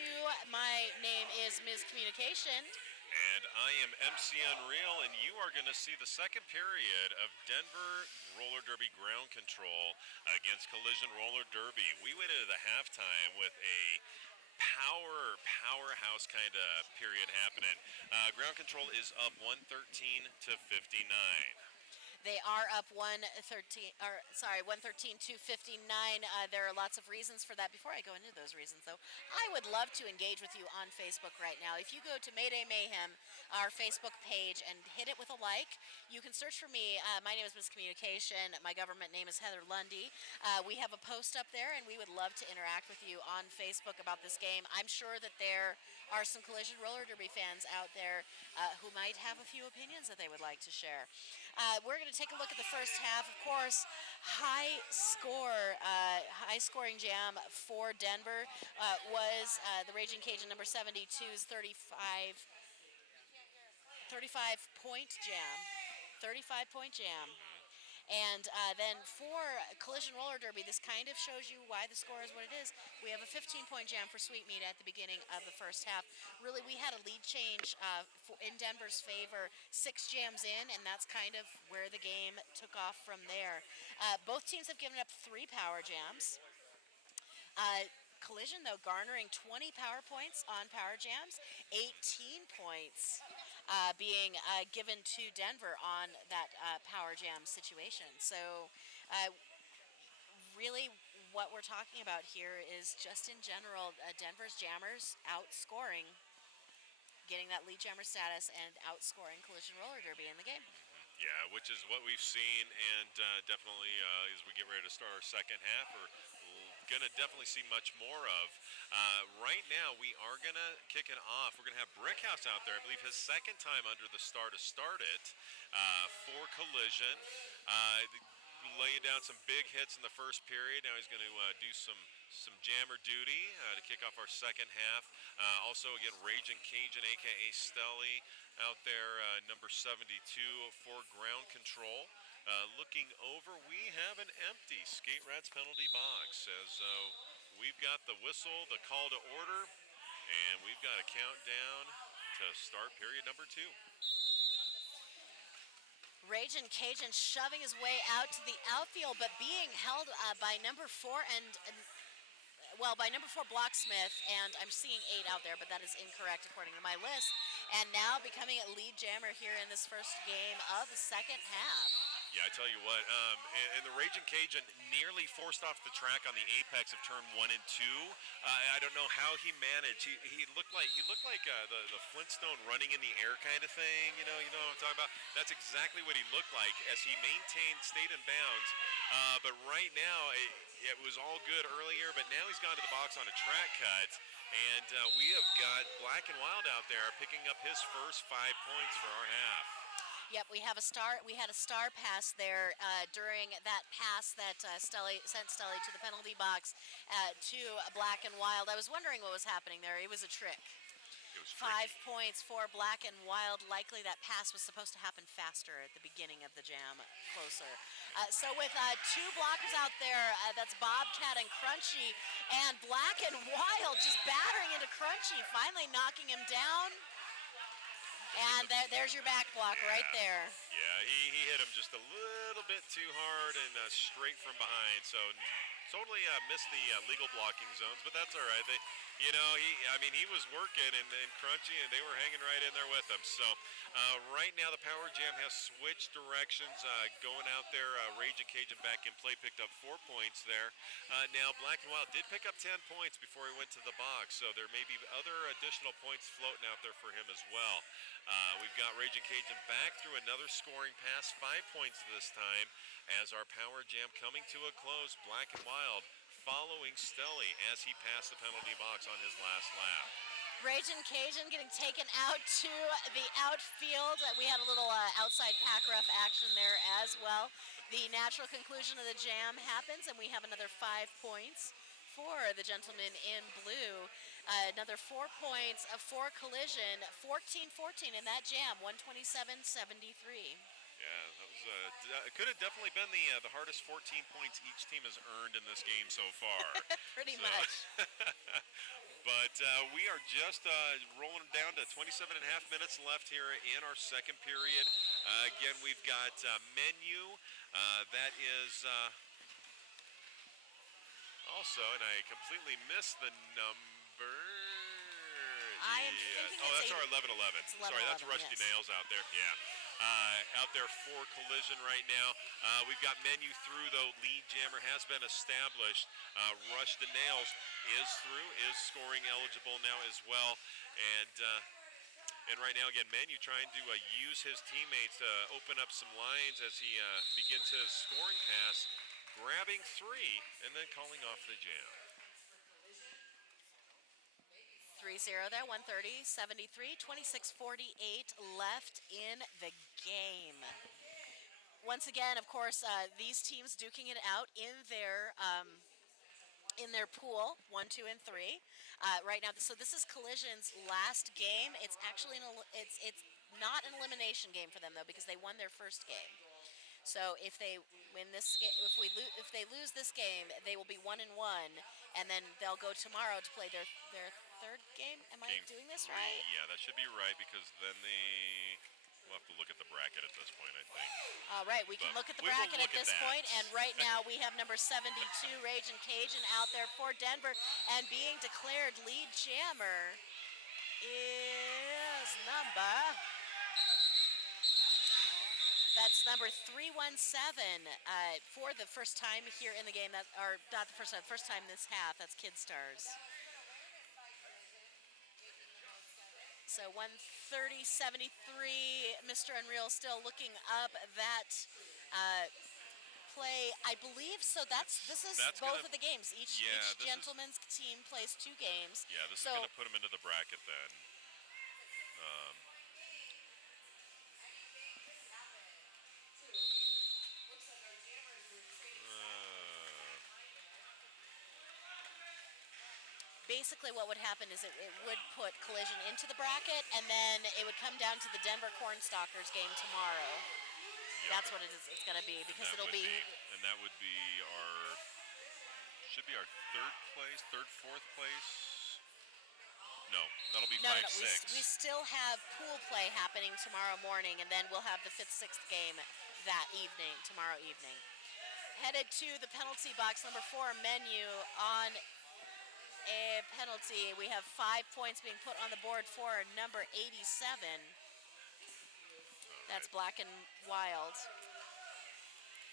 My name is Miscommunication. And I am MC Unreal, and you are going to see the second period of Denver Roller Derby Ground Control against Collision Roller Derby. We went into the halftime with a powerhouse kind of period happening. Ground Control is up 113 to 59. They are up 113-259. There are lots of reasons for that. Before I go into those reasons, though, I would love to engage with you on Facebook right now. If you go to Mayday Mayhem, our Facebook page, and hit it with a like, you can search for me. My name is Miscommunication. My government name is Heather Lundy. We have a post up there, and we would love to interact with you on Facebook about this game. I'm sure that there are some Collision Roller Derby fans out there who might have a few opinions that they would like to share. We're going to take a look at the first half. Of course, high scoring jam for Denver was the Raging Cajun number 72's 35-point jam. 35-point jam. And then for Collision Roller Derby, this kind of shows you why the score is what it is. We have a 15-point jam for Sweetmeat at the beginning of the first half. Really, we had a lead change in Denver's favor 6 jams in, and that's kind of where the game took off from there. Both teams have given up 3 power jams. Collision, though, garnering 20 power points on power jams, 18 points being given to Denver on that power jam situation. So really what we're talking about here is just in general Denver's jammers outscoring, getting that lead jammer status and outscoring Collision Roller Derby in the game. Yeah, which is what we've seen, and definitely as we get ready to start our second half, we're going to definitely see much more of. Right now, we are going to kick it off. We're going to have Brickhouse out there, I believe his second time under the star to start it for Collision. Laying down some big hits in the first period. Now he's going to do some jammer duty to kick off our second half. Also, again, Raging Cajun, a.k.a. Stelly, out there, number 72 for ground control. Looking over, we have an empty Skate Rats penalty box as we've got the whistle, the call to order, and we've got a countdown to start period number 2. Raging Cajun shoving his way out to the outfield, but being held by number 4 by number 4 Blocksmith, and I'm seeing 8 out there, but that is incorrect according to my list. And now becoming a lead jammer here in this first game of the second half. Yeah, I tell you what, and the Raging Cajun nearly forced off the track on the apex of turn 1 and 2. I don't know how he managed. He looked like the Flintstone running in the air kind of thing. You know what I'm talking about. That's exactly what he looked like as he stayed in bounds. But right now, it was all good earlier, but now he's gone to the box on a track cut. And we have got Black and Wild out there picking up his first 5 points for our half. Yep, we had a star pass there during that pass that sent Stelly to the penalty box to Black and Wild. I was wondering what was happening there. It was a trick. It was 5 points for Black and Wild. Likely that pass was supposed to happen faster at the beginning of the jam, closer. So with 2 blockers out there, that's Bobcat and Crunchy, and Black and Wild just battering into Crunchy, finally knocking him down. And there's your back block right there. Yeah, he hit him just a little bit too hard and straight from behind. So totally missed the legal blocking zones, but that's all right. He was working and Crunchy, and they were hanging right in there with him. So right now the power jam has switched directions, going out there. Raging Cajun back in play, picked up 4 points there. Now Black and Wild did pick up 10 points before he went to the box, so there may be other additional points floating out there for him as well. We've got Raging Cajun back through another scoring pass, 5 points this time, as our power jam coming to a close. Black and Wild following Stelly as he passed the penalty box on his last lap. Raging Cajun getting taken out to the outfield. We had a little outside pack ref action there as well. The natural conclusion of the jam happens, and we have another 5 points for the gentleman in blue. Another 4 points for Collision, 14-14 in that jam, 127-73. Yeah, it could have definitely been the hardest 14 points each team has earned in this game so far. Pretty much. But we are just rolling down to 27 and a half minutes left here in our second period. Again, we've got menu. That is also, and I completely missed the number. I am thinking that's our 11-11. It's 11-11, Sorry, that's Rusty yes. Nails out there. Yeah. out there for Collision right now. We've got menu through, though. Lead jammer has been established. Rush the Nails is through, is scoring eligible now as well. And right now, again, Menu trying to use his teammates to open up some lines as he begins his scoring pass, grabbing 3 and then calling off the jam. 3-0 there, 130, 73, 26:48 left in the game. Once again, of course, these teams duking it out in their pool, 1, 2, and 3 right now. So this is Collision's last game. It's actually it's not an elimination game for them though, because they won their first game. So if they win this game, if they lose this game, they will be 1-1, and then they'll go tomorrow to play their third game. Am I doing this three. right? Yeah, that should be right, because then we'll have to look at the bracket at this point, I think. All right, we can look at the bracket at this point, and right now we have number 72, Raging Cajun, out there for Denver, and being declared lead jammer is that's number 317 for the first time here in the game. Or not the first time this half. That's Kidstars. So 130-73, Mr. Unreal still looking up that play. I believe so. This is both of the games. Each gentleman's team plays 2 games. Yeah, this is going to put them into the bracket then. Basically what would happen is it would put Collision into the bracket, and then it would come down to the Denver Cornstalkers game tomorrow. Yep. That's what it's going to be, because and that would be should be our fourth place. No, that'll be 5-6. We still have pool play happening tomorrow morning, and then we'll have the 5th, 6th game that evening, tomorrow evening. Headed to the penalty box, number 4, Menu on a penalty. We have 5 points being put on the board for number 87. That's Black and Wild.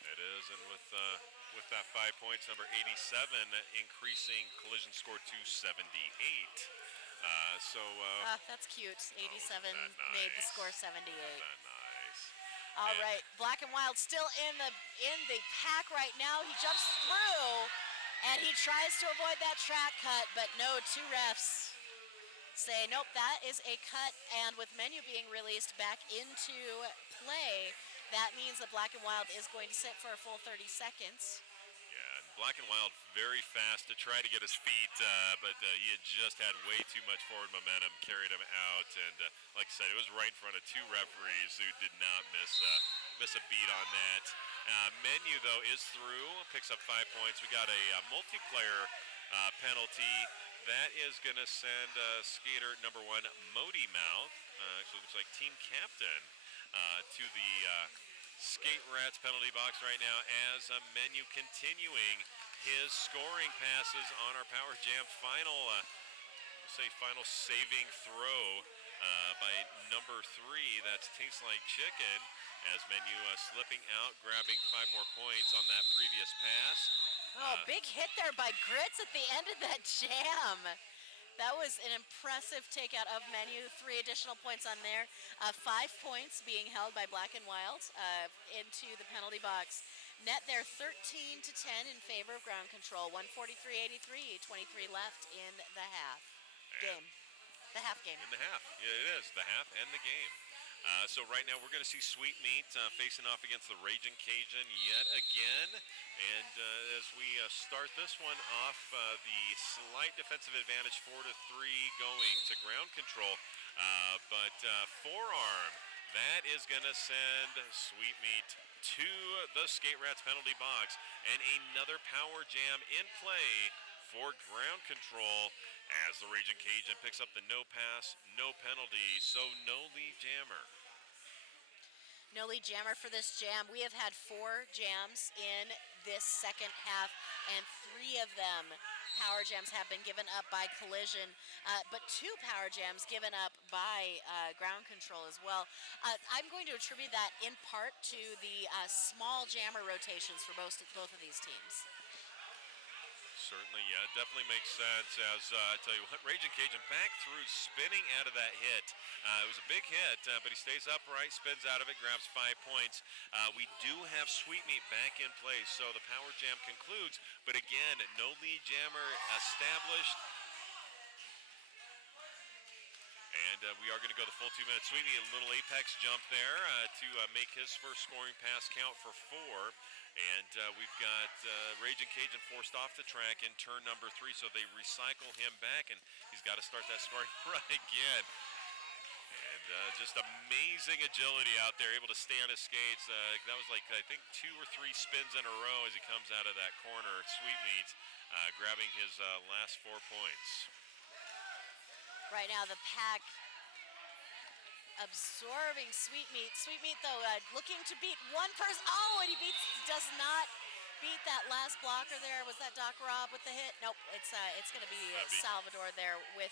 It is, and with that 5 points, number 87 increasing Collision score to 78. That's cute. 87 made the score 78. Isn't that nice? All right, Black and Wild still in the pack right now. He jumps through. And he tries to avoid that track cut, but no, 2 refs say, nope, that is a cut. And with Menu being released back into play, that means that Black and Wild is going to sit for a full 30 seconds. Yeah, and Black and Wild very fast to try to get his feet, but he had just had way too much forward momentum, carried him out. And like I said, it was right in front of 2 referees who did not miss a beat on that. Menu, though, is through, picks up 5 points. We got a multiplayer penalty. That is going to send skater number 1, Modi Mouth, actually looks like team captain, to the Skate Rats penalty box right now, as Menu continuing his scoring passes on our Power Jam final saving throw by number 3. That's Tastes Like Chicken, as Menu slipping out, grabbing 5 more points on that previous pass. Oh, big hit there by Grits at the end of that jam. That was an impressive takeout of Menu. 3 additional points on there. 5 points being held by Black and Wild into the penalty box. Net there 13-10 in favor of ground control. 143-83, 23 left in the half game. The half game. In the half. Yeah, it is. The half and the game. So right now we're going to see Sweet Meat facing off against the Raging Cajun yet again. And as we start this one off, the slight defensive advantage 4-3 going to ground control. But forearm, that is going to send Sweet Meat to the Skate Rats penalty box. And another power jam in play for ground control, as the Raging Cajun picks up the no pass, no penalty, so no lead jammer. No lead jammer for this jam. We have had 4 jams in this second half, and 3 of them, power jams, have been given up by Collision, but 2 power jams given up by Ground Control as well. I'm going to attribute that in part to the small jammer rotations for both of these teams. Certainly, yeah, it definitely makes sense. As I tell you what, Raging Cajun back through, spinning out of that hit. It was a big hit, but he stays upright, spins out of it, grabs 5 points. We do have Sweetmeat back in place, so the power jam concludes. But again, no lead jammer established. And we are going to go the full 2 minutes. Sweetmeat, a little apex jump there to make his first scoring pass count for 4. And we've got Raging Cajun forced off the track in turn number 3, so they recycle him back, and he's got to start that scoring run again. And just amazing agility out there, able to stay on his skates. That was like, I think, 2 or 3 spins in a row as he comes out of that corner. Sweetmeat grabbing his last 4 points. Right now, the pack absorbing Sweetmeat. Sweetmeat, though, looking to beat one person. Oh, and he does not beat that last blocker there. Was that Doc Rob with the hit? Nope. It's going to be Salvador there with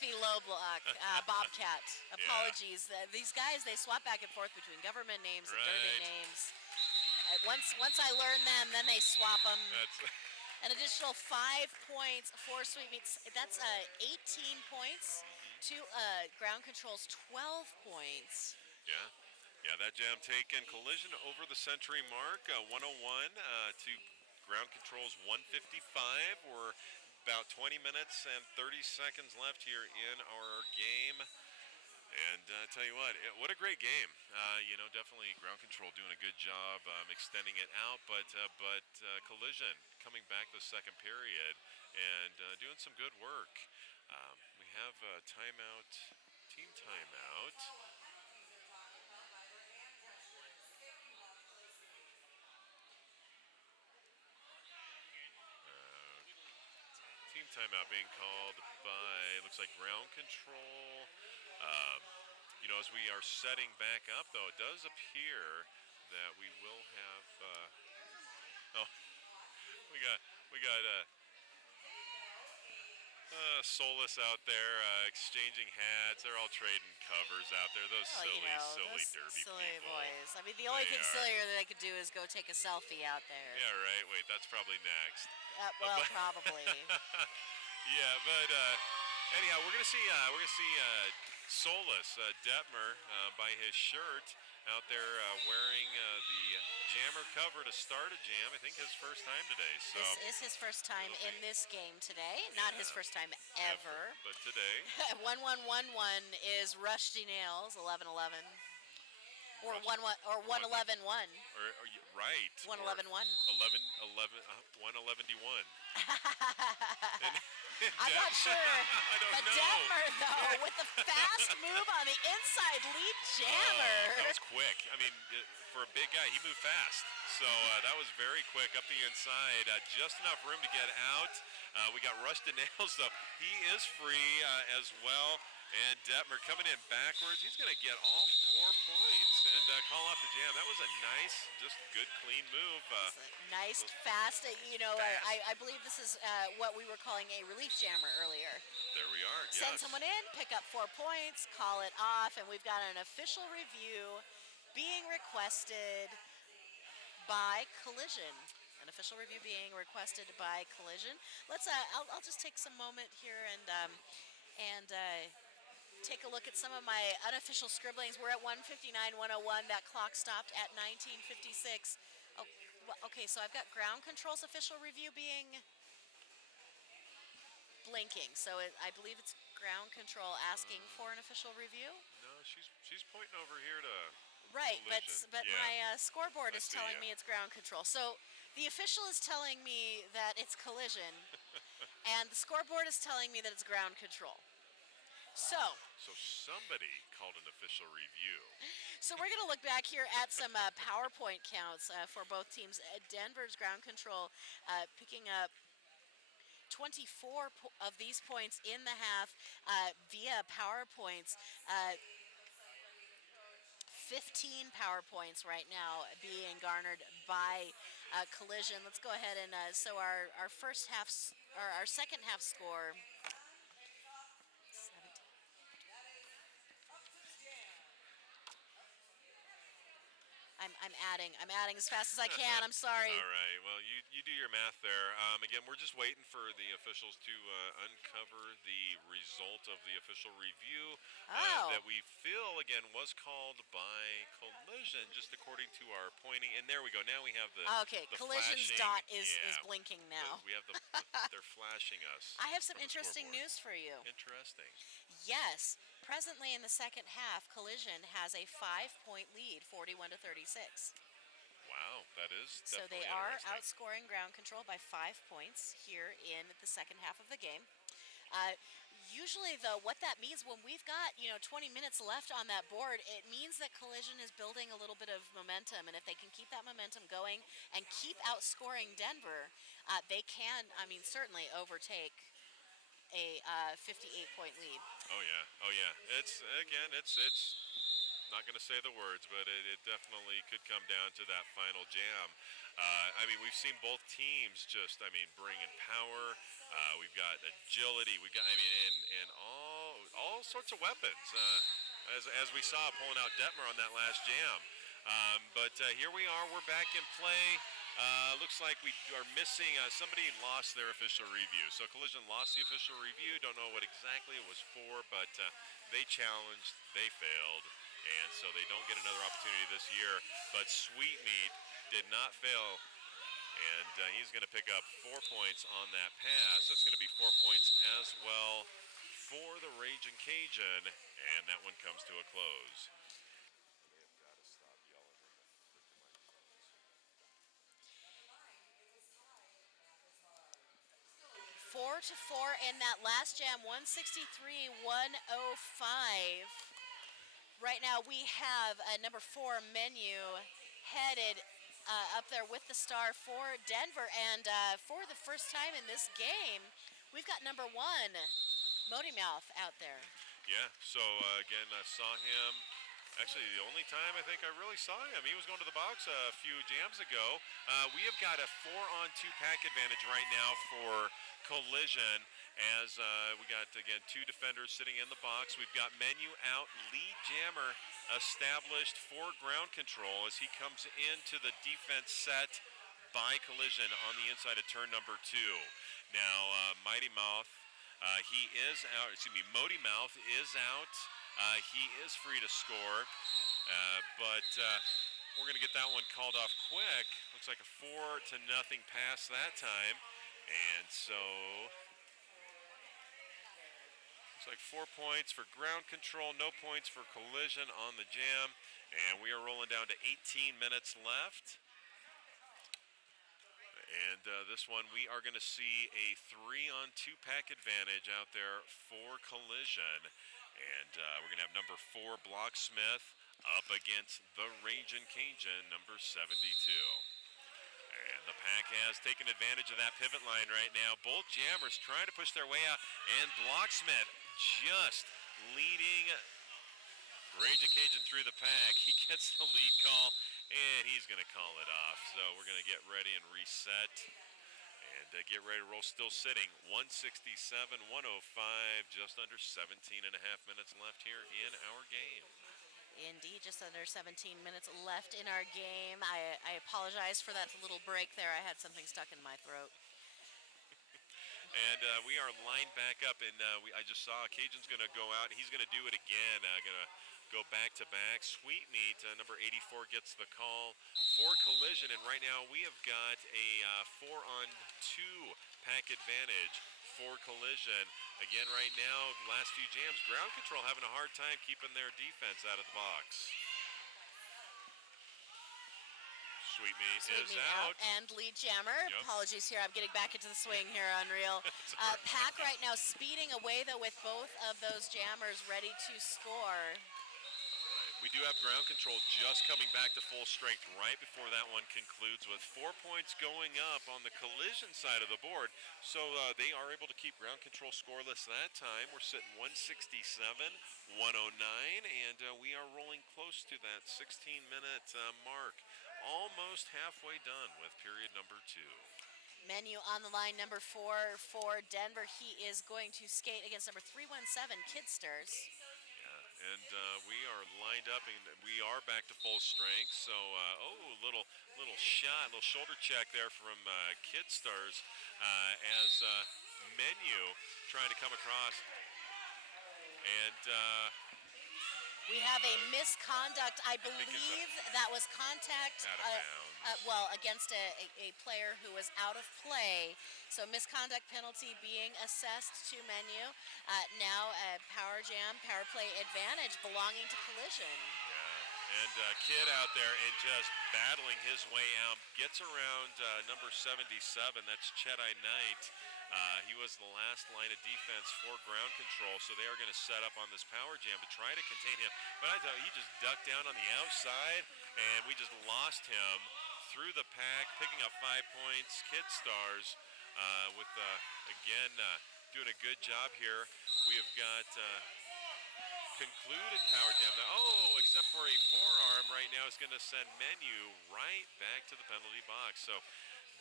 the low block. Bobcat. Apologies. These guys, they swap back and forth between government names and derby names. Once I learn them, then they swap them. An additional 5 points for Sweetmeat. That's 18 points to Ground Control's 12 points. Yeah, that jam taken. Collision over the century mark, 101 to Ground Control's 155. We're about 20 minutes and 30 seconds left here in our game. And tell you what a great game. Definitely Ground Control doing a good job extending it out, but Collision coming back the second period and doing some good work. We have a timeout, team timeout. Team timeout being called by, looks like Ground Control. As we are setting back up, though, it does appear that we will have. We got Solus out there exchanging hats. They're all trading covers out there. Those silly derby silly people. boys. I mean, the only thing sillier that they could do is go take a selfie out there. Yeah, right. Wait, that's probably next. Probably. Yeah, but anyhow, we're gonna see Solus Detmer by his shirt out there wearing the jammer cover to start a jam. I think his first time today. So this is his first time in this game today. Not his first time ever. But today. 1111 is Rusty Nails 1111. Or 111-1. Right. 111-1. 111-1. I'm not sure. I don't know. Detmer, though, with the fast move on the inside lead jammer. That was quick. I mean, for a big guy, he moved fast. So that was very quick up the inside. Just enough room to get out. We got Rusty Nails, though. He is free as well. And Detmer coming in backwards. He's going to get all 4 points and call off the jam. That was a nice, just good, clean move. Nice, fast. I believe this is what we were calling a relief jammer earlier. There we are, yes. Send someone in, pick up 4 points, call it off, and we've got an official review being requested by Collision. An official review being requested by Collision. Let's. I'll just take some moment here and take a look at some of my unofficial scribblings. We're at 1:59:101. That clock stopped at 19:56. Oh, well, okay. So I've got Ground Control's official review being blinking. So I believe it's Ground Control asking for an official review. No, she's pointing over here to. Right, Collision. but Yeah. my scoreboard is telling me it's Ground Control. So the official is telling me that it's Collision, and the scoreboard is telling me that it's Ground Control. So somebody called an official review. So we're going to look back here at some PowerPoint counts for both teams. Denver's Ground Control picking up 24 of these points in the half via PowerPoints. 15 power points right now being garnered by Collision. Let's go ahead and so our first half, or our second half score. 17. I'm adding as fast as I can. I'm sorry. All right. Well, you do your math there. Again, we're just waiting for the officials to uncover the result of the official review that we feel, again, was called by Collision, just according to our pointing. And there we go. Now we have the Okay, the Collision's flashing, dot is blinking now. We have they're flashing us. I have some on the interesting scoreboard. news for you. Interesting. Yes, presently in the second half, Collision has a 5-point lead, 41 to 36. Wow, that is So definitely they are interesting. outscoring Ground Control by 5 points here in the second half of the game. Usually, though, what that means when we've got 20 minutes left on that board, it means that Collision is building a little bit of momentum, and if they can keep that momentum going and keep outscoring Denver, they can, certainly overtake a 58-point lead. Oh yeah. It's not going to say the words, but it definitely could come down to that final jam. We've seen both teams just, bring in power. We've got agility. We've got, and all sorts of weapons. As we saw pulling out Detmer on that last jam. But here we are. We're back in play. Looks like we are missing, somebody lost their official review. So Collision lost the official review. Don't know what exactly it was for, but they challenged, they failed, and so they don't get another opportunity this year. But Sweetmeat did not fail, and he's going to pick up 4 points on that pass. That's going to be 4 points as well for the Raging Cajun, and that one comes to a close. 4-4 in that last jam, 163-105. Right now we have number 4 Menu headed up there with the star for Denver, and for the first time in this game, we've got number 1 Mody Mouth out there. Yeah, so again, I saw him. Actually, the only time I think I really saw him, he was going to the box a few jams ago. We have got a 4-on-2 pack advantage right now for Collision, as we got, again, 2 defenders sitting in the box. We've got Menu out, lead jammer established for Ground Control as he comes into the defense set by Collision on the inside of turn number 2. Now, Mody Mouth, he is out, Mody Mouth is out. He is free to score, but we're going to get that one called off quick. Looks like a 4-0 pass that time. And so, looks like 4 points for Ground Control, no points for Collision on the jam. And we are rolling down to 18 minutes left. And this one, we are going to see a 3-on-2 pack advantage out there for Collision. And we're going to have number 4, Blocksmith, up against the Raging Cajun, number 72. And the pack has taken advantage of that pivot line right now. Both jammers trying to push their way out. And Blocksmith just leading Raging Cajun through the pack. He gets the lead call, and he's going to call it off. So we're going to get ready and reset. And get ready to roll. Still sitting 167-105, just under 17 and a half minutes left here in our game. Indeed, just under 17 minutes left in our game. I apologize for that little break there. I had something stuck in my throat. And we are lined back up, and I just saw Cajun's going to go out. He's going to do it again. Going to go back-to-back. Sweetmeat, number 84, gets the call for Collision. And right now we have got a 4-on-2 pack advantage for Collision. Again, right now, the last few jams, Ground Control having a hard time keeping their defense out of the box. Sweetmeat is out. And lead jammer. Yep. Apologies here. I'm getting back into the swing here, Unreal. Pack right now speeding away, though, with both of those jammers ready to score. Right. We do have ground control just coming back to full strength right before that one concludes with 4 points going up on the collision side of the board. So they are able to keep ground control scoreless that time. We're sitting 167, 109, and we are rolling close to that 16-minute mark. Almost halfway done with period number 2. Menu on the line, number 4 for Denver. He is going to skate against number 317, Kidsters. And we are lined up, and we are back to full strength. So, little shot, little shoulder check there from Kidstars as Menu trying to come across. And we have a misconduct. I believe that was contact against a player who was out of play. So misconduct penalty being assessed to Menu. Now a power jam, power play advantage belonging to Collision. Yeah, and Kid out there and just battling his way out. Gets around number 77, that's Chedai Knight. He was the last line of defense for ground control, so they are going to set up on this power jam to try to contain him. But I thought he just ducked down on the outside, and we just lost him through the pack, picking up 5 points. Kidstars with, again, doing a good job here. We have got concluded power jam. Except for a forearm right now is going to send Menu right back to the penalty box. So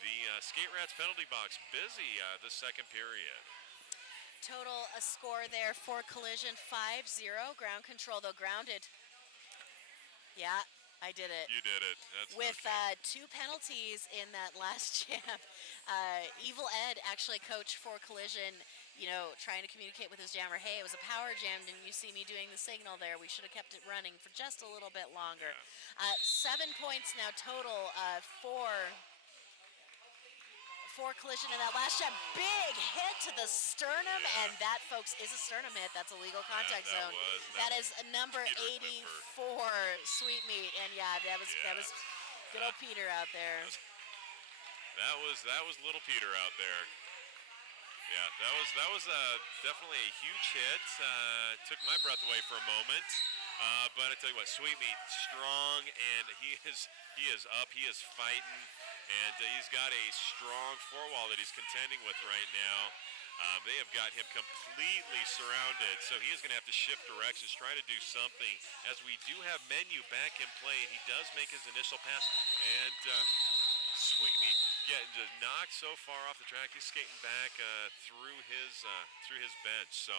the Skate Rats penalty box busy the second period. Total a score there for Collision 5-0. Ground control, though, grounded. Yeah, I did it. You did it. That's with okay. 2 penalties in that last jam. Evil Ed, actually coach for Collision, trying to communicate with his jammer. Hey, it was a power jam. Didn't you see me doing the signal there? We should have kept it running for just a little bit longer. Yeah. 7 points now total for Collision in that last jam. Big hit to the sternum, and that, folks, is a sternum hit. That's a legal contact zone. That is number 84, Sweetmeat, and that was good old Peter out there. That was little Peter out there. Yeah, that was definitely a huge hit. Took my breath away for a moment. But I tell you what, Sweetmeat, strong, and he is up. He is fighting. And he's got a strong four-wall that he's contending with right now. They have got him completely surrounded, so he is going to have to shift directions, try to do something, as we do have Menu back in play, and he does make his initial pass. And Sweetmeat getting just knocked so far off the track. He's skating back through his bench. So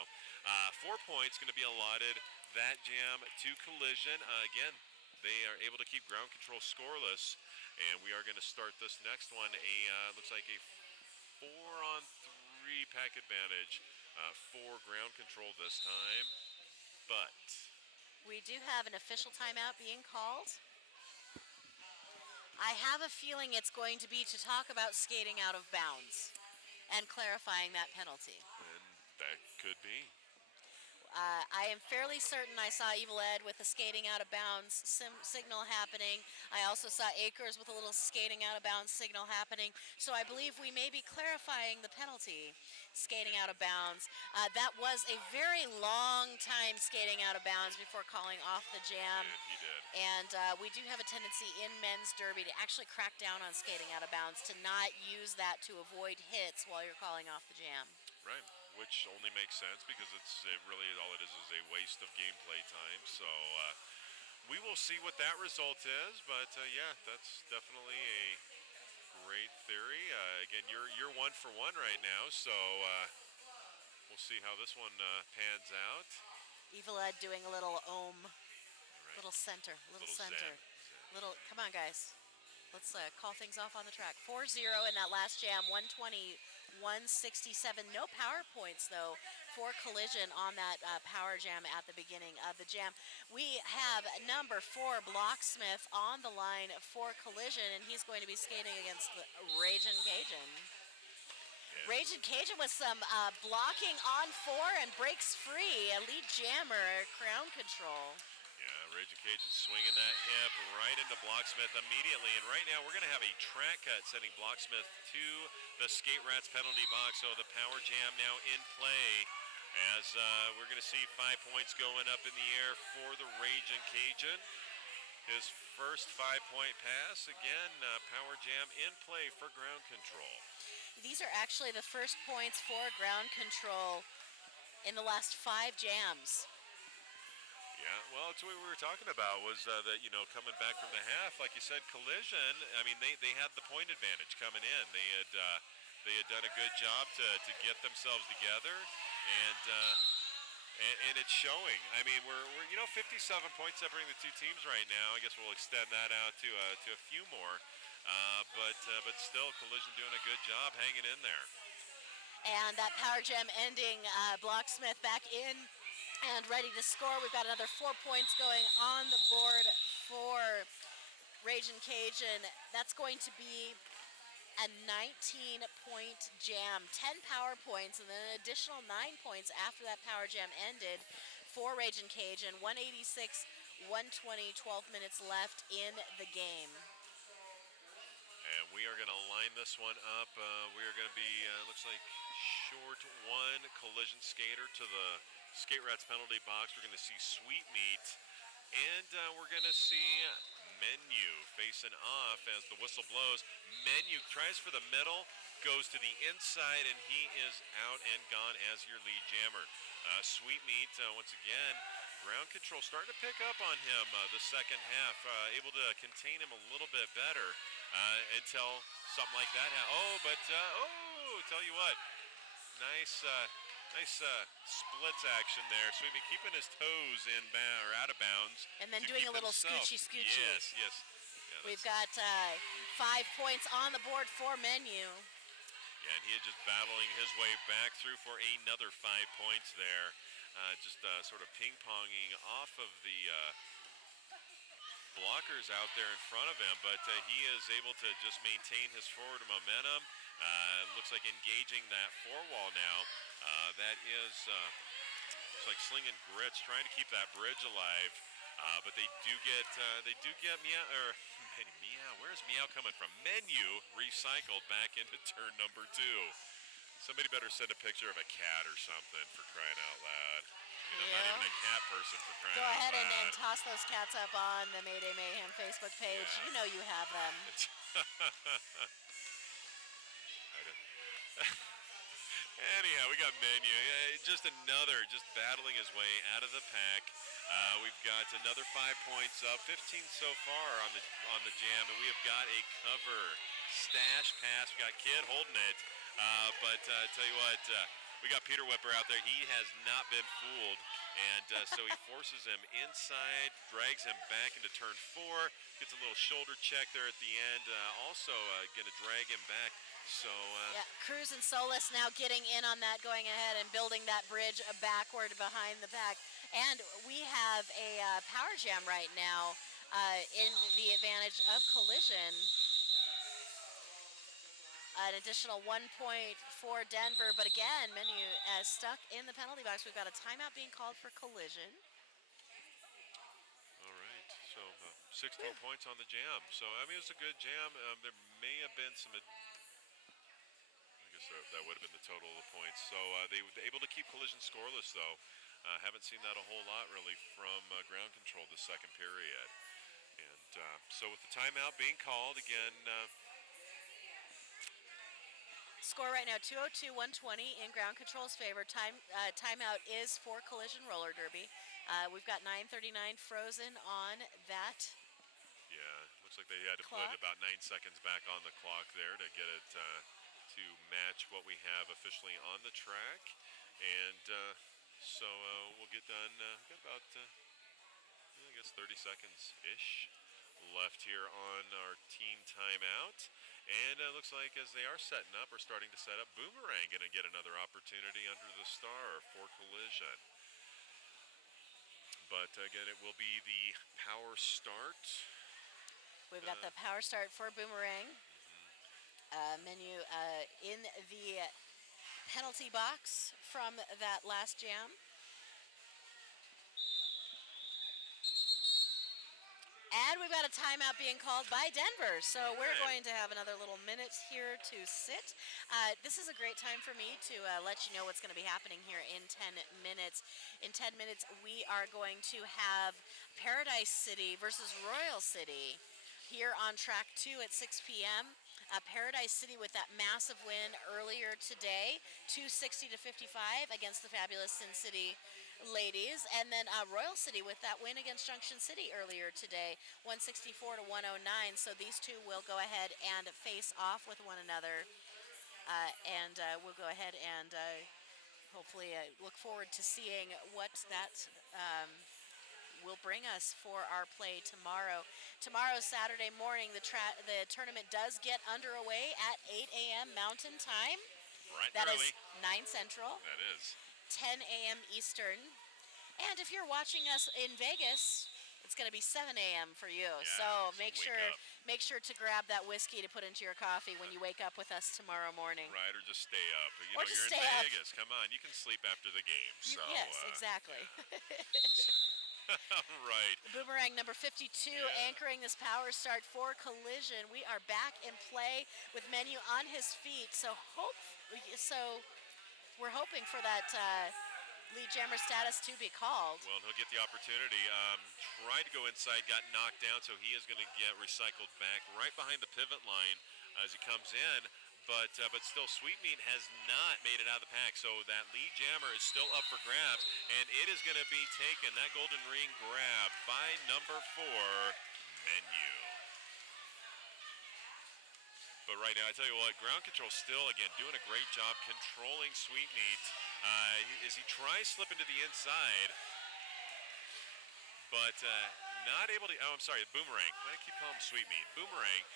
4 points going to be allotted that jam to Collision. Again, they are able to keep ground control scoreless. And we are going to start this next one. Looks like a 4-on-3 pack advantage for ground control this time. But we do have an official timeout being called. I have a feeling it's going to be to talk about skating out of bounds and clarifying that penalty. And that could be. I am fairly certain I saw Evil Ed with a skating out of bounds signal happening. I also saw Akers with a little skating out of bounds signal happening. So I believe we may be clarifying the penalty, skating out of bounds. That was a very long time skating out of bounds before calling off the jam. He did. And we do have a tendency in men's derby to actually crack down on skating out of bounds, to not use that to avoid hits while you're calling off the jam. Right. Which only makes sense because really all it is a waste of gameplay time. So we will see what that result is. But that's definitely a great theory. Again, you're 1 for 1 right now, so we'll see how this one pans out. Evil Ed doing a little ohm, Right. little center, little center, zen. little. Come on, guys. Let's call things off on the track. 4-0 in that last jam. 120. 167. No power points, though, for Collision on that power jam at the beginning of the jam. We have number 4, Blocksmith, on the line for Collision, and he's going to be skating against Ragin' Cajun. Yeah. Ragin' Cajun with some blocking on 4 and breaks free. A lead jammer, ground control. Yeah, Ragin' Cajun swinging that hip right into Blocksmith immediately. And right now we're going to have a track cut sending Blocksmith to the Skate Rats penalty box. So the power jam now in play as we're going to see 5 points going up in the air for the Ragin' Cajun. His first 5-point pass. Again, Power Jam in play for ground control. These are actually the first points for ground control in the last 5 jams. Yeah, well, it's what we were talking about was that, you know, coming back from the half, like you said, Collision, I mean, they had the point advantage coming in. They had done a good job to get themselves together, and it's showing. I mean, we're 57 points separating the two teams right now. I guess we'll extend that out to a few more, but still, Collision doing a good job hanging in there. And that Power Jam ending, Blocksmith back in and ready to score. We've got another 4 points going on the board for Ragin' Cajun. That's going to be a 19-point jam, 10 power points, and then an additional 9 points after that Power Jam ended for Ragin' Cajun. 186, 120, 12 minutes left in the game. And we are going to line this one up. We are going to be, looks like, short one. Collision skater to the Skate Rats penalty box. We're going to see Sweetmeat. And we're going to see Menu facing off as the whistle blows. Menu tries for the middle, goes to the inside, and he is out and gone as your lead jammer. Sweetmeat, once again, ground control starting to pick up on him the second half, able to contain him a little bit better until something like that happened. Tell you what, nice splits action there. Sweetmeat keeping his toes out of bounds. And then doing a little scoochy. Yes. Yeah, we've got 5 points on the board for Menu. Yeah, and he is just battling his way back through for another 5 points there. Just sort of ping-ponging off of the blockers out there in front of him, but he is able to just maintain his forward momentum. Looks like engaging that four-wall now. That is looks like slinging grits, trying to keep that bridge alive. But they do get Meow. Where's Meow coming from? Menu recycled back into turn number 2. Somebody better send a picture of a cat or something, for crying out loud. I mean, I'm not even a cat person, for crying out loud. Go ahead and toss those cats up on the Mayday Mayhem Facebook page. Yeah. You know you have them. Anyhow, we got Menu. Just battling his way out of the pack. We've got another 5 points up, 15 so far on the jam, and we have got a cover stash pass. We got Kid holding it, but tell you what, we got Peter Whipper out there. He has not been fooled, and so he forces him inside, drags him back into turn 4, gets a little shoulder check there at the end. Also going to drag him back. So Cruz and Solis now getting in on that, going ahead and building that bridge backward behind the pack. And we have a Power Jam right now in the advantage of Collision. An additional 1 point for Denver, but again, Menu stuck in the penalty box. We've got a timeout being called for Collision. All right, so 16 points on the jam. So, I mean, it was a good jam. There may have been some... that would have been the total of the points. So they were able to keep Collision scoreless, though. Haven't seen that a whole lot, really, from ground control this second period. And so with the timeout being called, again... Score right now, 202-120 in ground control's favor. Timeout is for Collision Roller Derby. We've got 9:39 frozen on that. Yeah, looks like they had to clock. put about 9 seconds back on the clock there to get it... to match what we have officially on the track, and so we'll get done. Got about I guess 30 seconds-ish left here on our team timeout, and it looks like as they are setting up, or starting to set up, Boomerang going to get another opportunity under the star for Collision. But again, it will be the power start. We've got the power start for Boomerang. Menu in the penalty box from that last jam. And we've got a timeout being called by Denver. So we're right. going to have another little minute here to sit. This is a great time for me to let you know what's going to be happening here in 10 minutes. In 10 minutes, we are going to have Paradise City versus Royal City here on track 2 at 6 p.m. Paradise City with that massive win earlier today, 260 to 55 against the fabulous Sin City ladies, and then Royal City with that win against Junction City earlier today, 164 to 109. So these two will go ahead and face off with one another, and we'll go ahead and hopefully look forward to seeing what that will bring us for our play tomorrow. Tomorrow, Saturday morning, the tournament does get underway at 8 a.m. Mountain Time. Right That early. is 9 Central, That is. 10 a.m. Eastern. And if you're watching us in Vegas, it's going to be 7 a.m. for you. So make wake sure to grab that whiskey to put into your coffee when you wake up with us tomorrow morning. Right, or just stay up. You Or know, just you're stay in up. Vegas. Come on, you can sleep after the game. So, Yes, exactly. right. Boomerang number 52 anchoring this power start for Collision. We are back in play with Menu on his feet. So we're hoping for that lead jammer status to be called. Well, he'll get the opportunity. Tried to go inside, got knocked down, so he is going to get recycled back right behind the pivot line as he comes in. But still, Sweetmeat has not made it out of the pack. So that lead jammer is still up for grabs, and it is going to be taken. That golden ring grab by number 4, Menu. But right now, I tell you what, ground control still, again, doing a great job controlling Sweetmeat as he tries slipping to the inside. But not able to, I'm sorry, Boomerang. I keep calling him Sweetmeat. Boomerang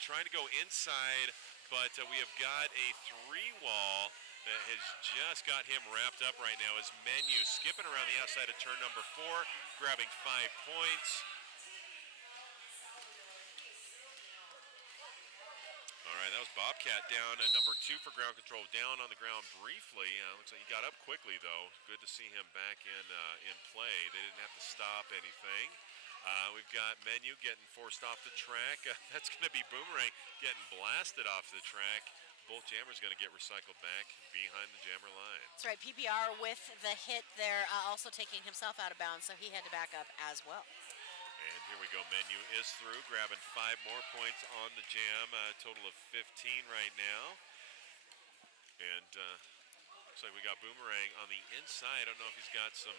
trying to go inside, but we have got a 3-wall that has just got him wrapped up right now as Menu skipping around the outside of turn number 4, grabbing 5 points. All right, that was Bobcat down, number 2 for ground control, down on the ground briefly. Looks like he got up quickly, though. Good to see him back in play. They didn't have to stop anything. We've got Menu getting forced off the track. That's going to be Boomerang getting blasted off the track. Both jammers going to get recycled back behind the jammer line. That's right, PPR with the hit there, also taking himself out of bounds, so he had to back up as well. And here we go, Menu is through, grabbing 5 more points on the jam, a total of 15 right now. And looks like we got Boomerang on the inside. I don't know if he's got some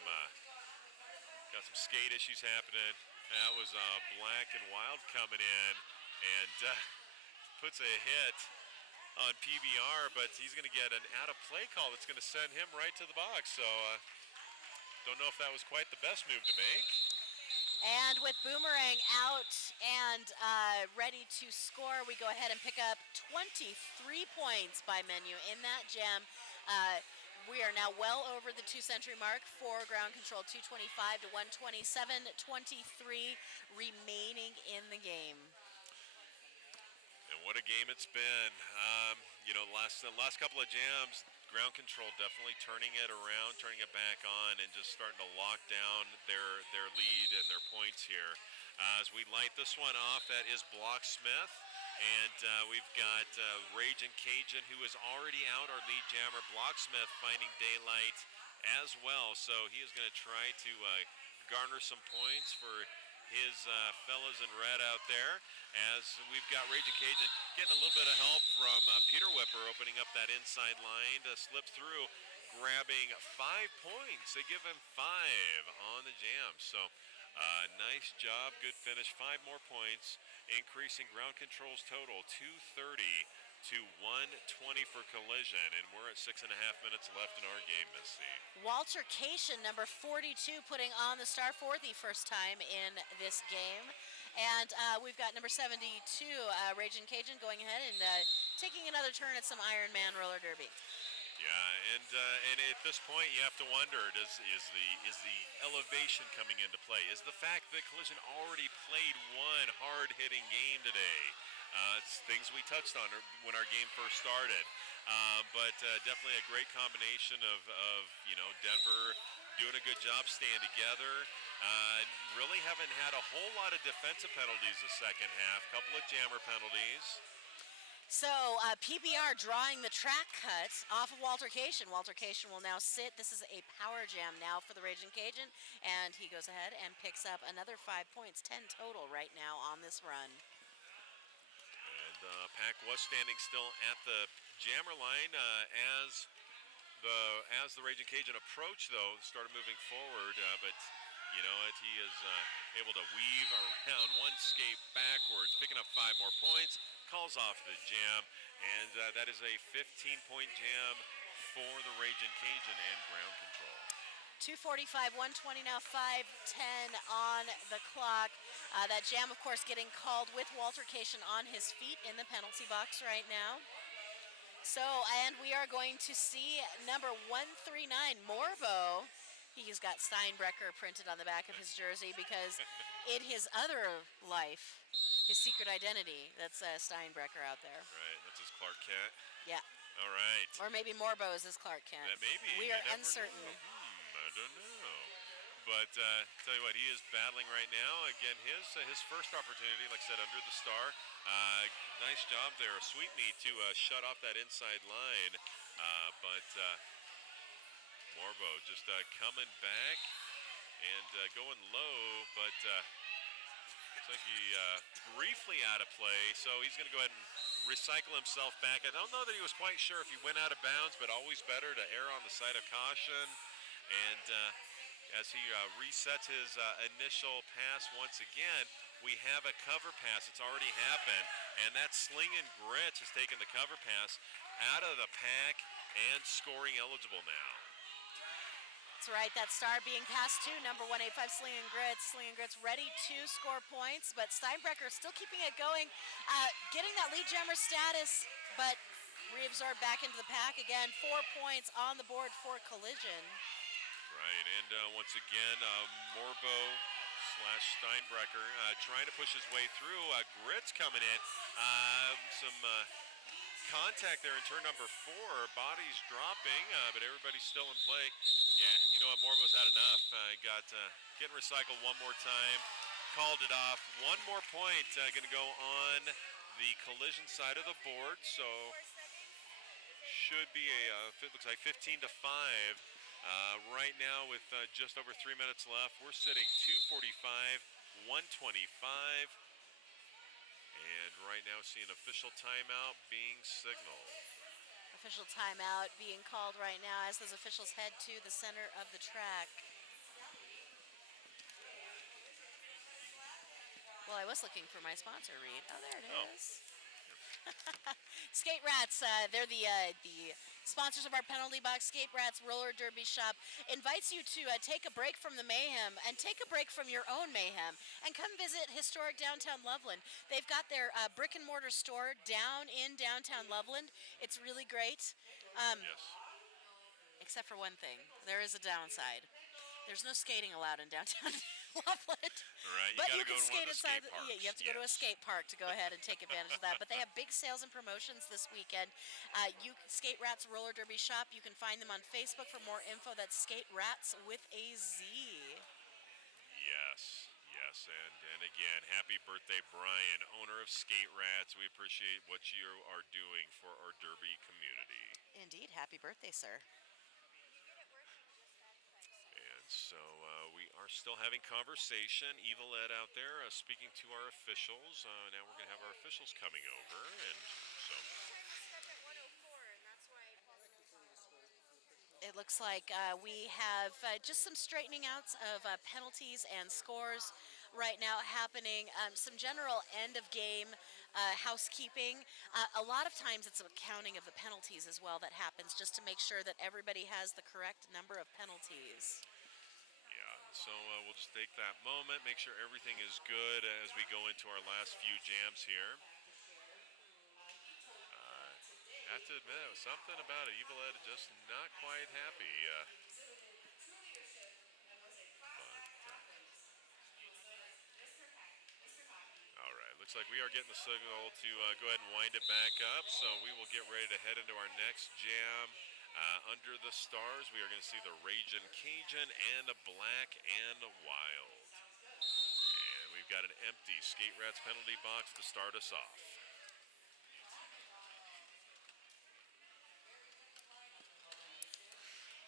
skate issues happening. That was Black and Wild coming in and puts a hit on PBR, but he's going to get an out-of-play call that's going to send him right to the box. So don't know if that was quite the best move to make. And with Boomerang out and ready to score, we go ahead and pick up 23 points by Menu in that jam. We are now well over the 2-century mark for ground control, 225 to 127, 23 remaining in the game. And what a game it's been. The last couple of jams, ground control definitely turning it around, turning it back on, and just starting to lock down their lead and their points here. As we light this one off, that is Blocksmith. And we've got Raging Cajun, who is already out, our lead jammer. Blocksmith finding daylight as well. So he is going to try to garner some points for his fellas in red out there, as we've got Raging Cajun getting a little bit of help from Peter Whipper, opening up that inside line to slip through, grabbing 5 points. They give him 5 on the jam. So nice job, good finish, 5 more points, increasing ground control's total 230 to 120 for Collision, and we're at 6.5 minutes left in our game, Miss C. Walter Cation, number 42, putting on the star for the first time in this game. And we've got number 72, Raging Cajun, going ahead and taking another turn at some Ironman roller derby. Yeah, and at this point you have to wonder, is the elevation coming into play? Is the fact that Collision already played one hard-hitting game today? It's things we touched on when our game first started, but definitely a great combination of Denver doing a good job staying together. Really haven't had a whole lot of defensive penalties the second half. Couple of jammer penalties. So PBR drawing the track cut off of Walter Cation. Walter Cation will now sit. This is a power jam now for the Raging Cajun, and he goes ahead and picks up another 5 points, 10 total right now on this run. And Pack was standing still at the jammer line as the Raging Cajun approached, though, started moving forward, but you know what, he is able to weave around one skate backwards, picking up 5 more points, calls off the jam, and that is a 15-point jam for the Raging Cajun and ground control. 2:45, 1:20 now, 5:10 on the clock. That jam, of course, getting called with Walter Cation on his feet in the penalty box right now. So, and we are going to see number 139, Morbo. He's got Steinbrecher printed on the back of his jersey because in his other life, his secret identity, that's Steinbrecher out there. Right, that's his Clark Kent. Yeah. All right. Or maybe Morbo is his Clark Kent. Maybe. We are uncertain. I don't know. But tell you what, he is battling right now. Again, his first opportunity, like I said, under the star. Nice job there, Sweetmeat, to shut off that inside line. But Morbo just coming back and going low, but looks like he briefly out of play. So he's going to go ahead and recycle himself back. I don't know that he was quite sure if he went out of bounds, but always better to err on the side of caution. And as he resets his initial pass once again, we have a cover pass. It's already happened, and that Sling and Grits has taken the cover pass out of the pack and scoring eligible now. That's right, that star being passed to number 185, Sling and Grits. Sling and Grits ready to score points, but Steinbrecher still keeping it going, getting that lead jammer status, but reabsorbed back into the pack again. 4 points on the board for Collision. Right, and once again, Morbo / Steinbrecher trying to push his way through. Grits coming in. Some contact there in turn number 4. Bodies dropping, but everybody's still in play. Yeah, you know what? Morbo's had enough. Got getting recycled one more time. Called it off. 1 more point going to go on the Collision side of the board. So should be it looks like 15-5. Right now with just over 3 minutes left, we're sitting 2:45, 1:25. And right now seeing official timeout being signaled. Official timeout being called right now as those officials head to the center of the track. Well, I was looking for my sponsor, Reed. Oh, there it is. Skate Rats, they're the sponsors of our penalty box. Skate Rats Roller Derby Shop invites you to take a break from the mayhem and take a break from your own mayhem and come visit historic downtown Loveland. They've got their brick and mortar store down in downtown Loveland. It's really great. Yes. Except for one thing, there is a downside. There's no skating allowed in downtown Loveland. Right, but you you can go to skate one of the inside. skate parks. Yeah, you have to go to a skate park to go ahead and take advantage of that. But they have big sales and promotions this weekend. Skate Rats Roller Derby Shop. You can find them on Facebook for more info. That's Skate Rats with a Z. Yes, yes, and again, happy birthday, Brian, owner of Skate Rats. We appreciate what you are doing for our Derby community. Indeed, happy birthday, sir. And so we are still having conversation. Evil Ed out there speaking to our officials. Now we're going to have our officials coming over, and so. It looks like we have just some straightening outs of penalties and scores right now happening. Some general end of game housekeeping. A lot of times it's a counting of the penalties as well that happens just to make sure that everybody has the correct number of penalties. Yeah, so we'll just take that moment, make sure everything is good as we go into our last few jams here. Have to admit, it was something about it. Evil Ed just not quite happy. All right, looks like we are getting the signal to go ahead and wind it back up. So we will get ready to head into our next jam. Under the stars, we are going to see the Ragin' Cajun and a Black and Wild. And we've got an empty Skate Rats penalty box to start us off.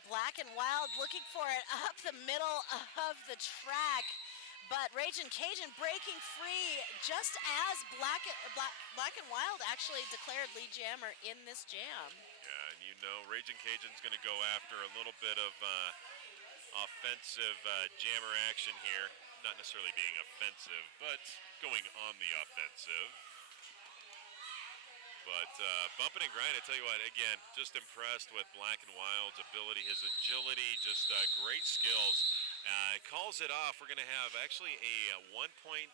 Black and Wild looking for it up the middle of the track, but Ragin' Cajun breaking free just as Black and Wild actually declared lead jammer in this jam. Yeah, and you know Ragin' Cajun's going to go after a little bit of offensive jammer action here. Not necessarily being offensive, but going on the offensive. But bumping and grinding, I tell you what, again, just impressed with Black and Wild's ability, his agility, just great skills. Calls it off. We're going to have actually a 1 point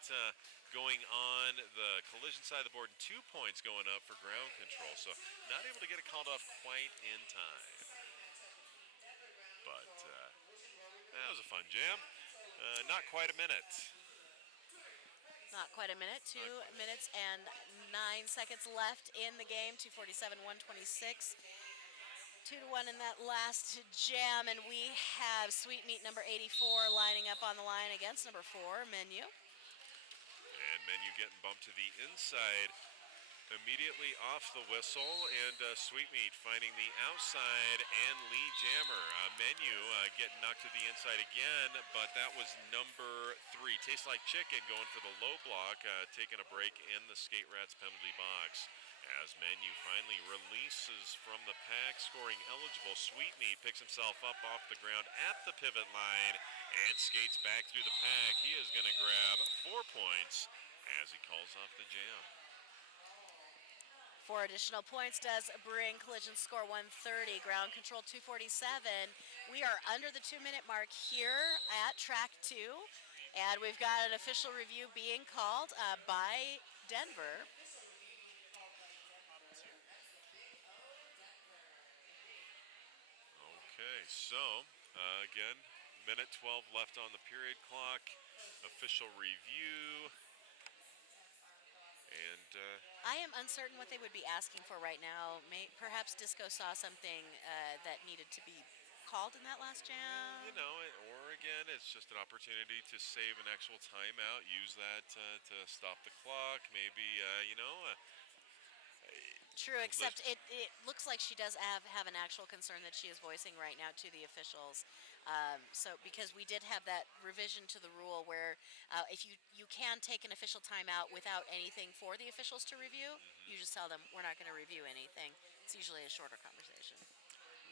going on the collision side of the board and 2 points going up for ground control. So not able to get it called off quite in time. But that was a fun jam. Not quite a minute. Not quite a minute. 2 minutes and 9 seconds left in the game. 2:47, 126. 2-1 in that last jam, and we have Sweetmeat number 84 lining up on the line against number 4, Menu. And Menu getting bumped to the inside immediately off the whistle, and Sweetmeat finding the outside and lead jammer. Menu getting knocked to the inside again, but that was number 3. Tastes Like Chicken going for the low block, taking a break in the Skate Rats penalty box. As Menu finally releases from the pack, scoring eligible, Sweetmeat picks himself up off the ground at the pivot line and skates back through the pack. He is going to grab 4 points as he calls off the jam. 4 additional points does bring collision score 130, ground control 247. We are under the 2-minute mark here at track 2, and we've got an official review being called by Denver. Okay, so again, minute 12 left on the period clock. Official review. And I am uncertain what they would be asking for right now. Perhaps Disco saw something that needed to be called in that last jam. you know, or again, it's just an opportunity to save an actual timeout. Use that to stop the clock. Maybe True, except it looks like she does have an actual concern that she is voicing right now to the officials. So because we did have that revision to the rule where if you can take an official timeout without anything for the officials to review, you just tell them we're not going to review anything. It's usually a shorter conversation.